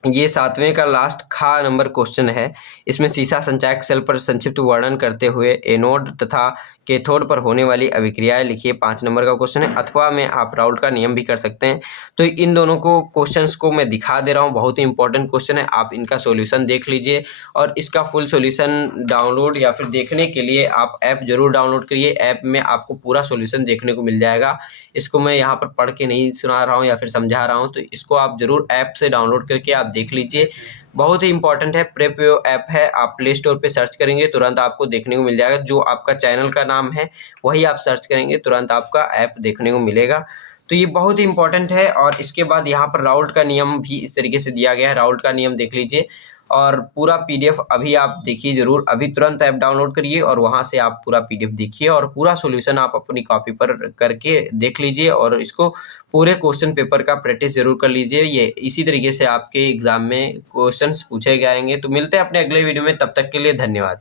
ये 7वें का लास्ट खा नंबर क्वेश्चन है। इसमें सीसा संचायक सेल पर संक्षिप्त वर्णन करते हुए एनोड तथा कैथोड पर होने वाली अभिक्रियाएं लिखिए, 5 नंबर का क्वेश्चन है। अथवा में आप राउल्ट का नियम भी कर सकते हैं। तो इन दोनों को क्वेश्चंस को मैं दिखा दे रहा हूँ, बहुत ही इंपॉर्टेंट क्वेश्चन है, आप इनका सॉल्यूशन देख लीजिए। और इसका फुल सॉल्यूशन डाउनलोड या फिर देखने के लिए आप ऐप जरूर डाउनलोड करिए, ऐप में आपको पूरा सॉल्यूशन देखने को मिल जाएगा। इसको मैं यहाँ पर पढ़ के नहीं सुना रहा हूँ या फिर समझा रहा हूँ, तो इसको आप जरूर ऐप से डाउनलोड करके आप देख लीजिए, बहुत ही इंपॉर्टेंट है। प्रेपयो ऐप है, आप प्ले स्टोर पे सर्च करेंगे तुरंत आपको देखने को मिल जाएगा। जो आपका चैनल का नाम है वही आप सर्च करेंगे, तुरंत आपका ऐप देखने को मिलेगा। तो ये बहुत ही इंपॉर्टेंट है। और इसके बाद यहाँ पर राउल्ट का नियम भी इस तरीके से दिया गया है, राउल्ट का नियम देख लीजिए। और पूरा PDF अभी आप देखिए जरूर, अभी तुरंत ऐप डाउनलोड करिए और वहाँ से आप पूरा PDF देखिए और पूरा सॉल्यूशन आप अपनी कॉपी पर करके देख लीजिए और इसको पूरे क्वेश्चन पेपर का प्रैक्टिस जरूर कर लीजिए। ये इसी तरीके से आपके एग्जाम में क्वेश्चंस पूछे जाएंगे। तो मिलते हैं अपने अगले वीडियो में, तब तक के लिए धन्यवाद।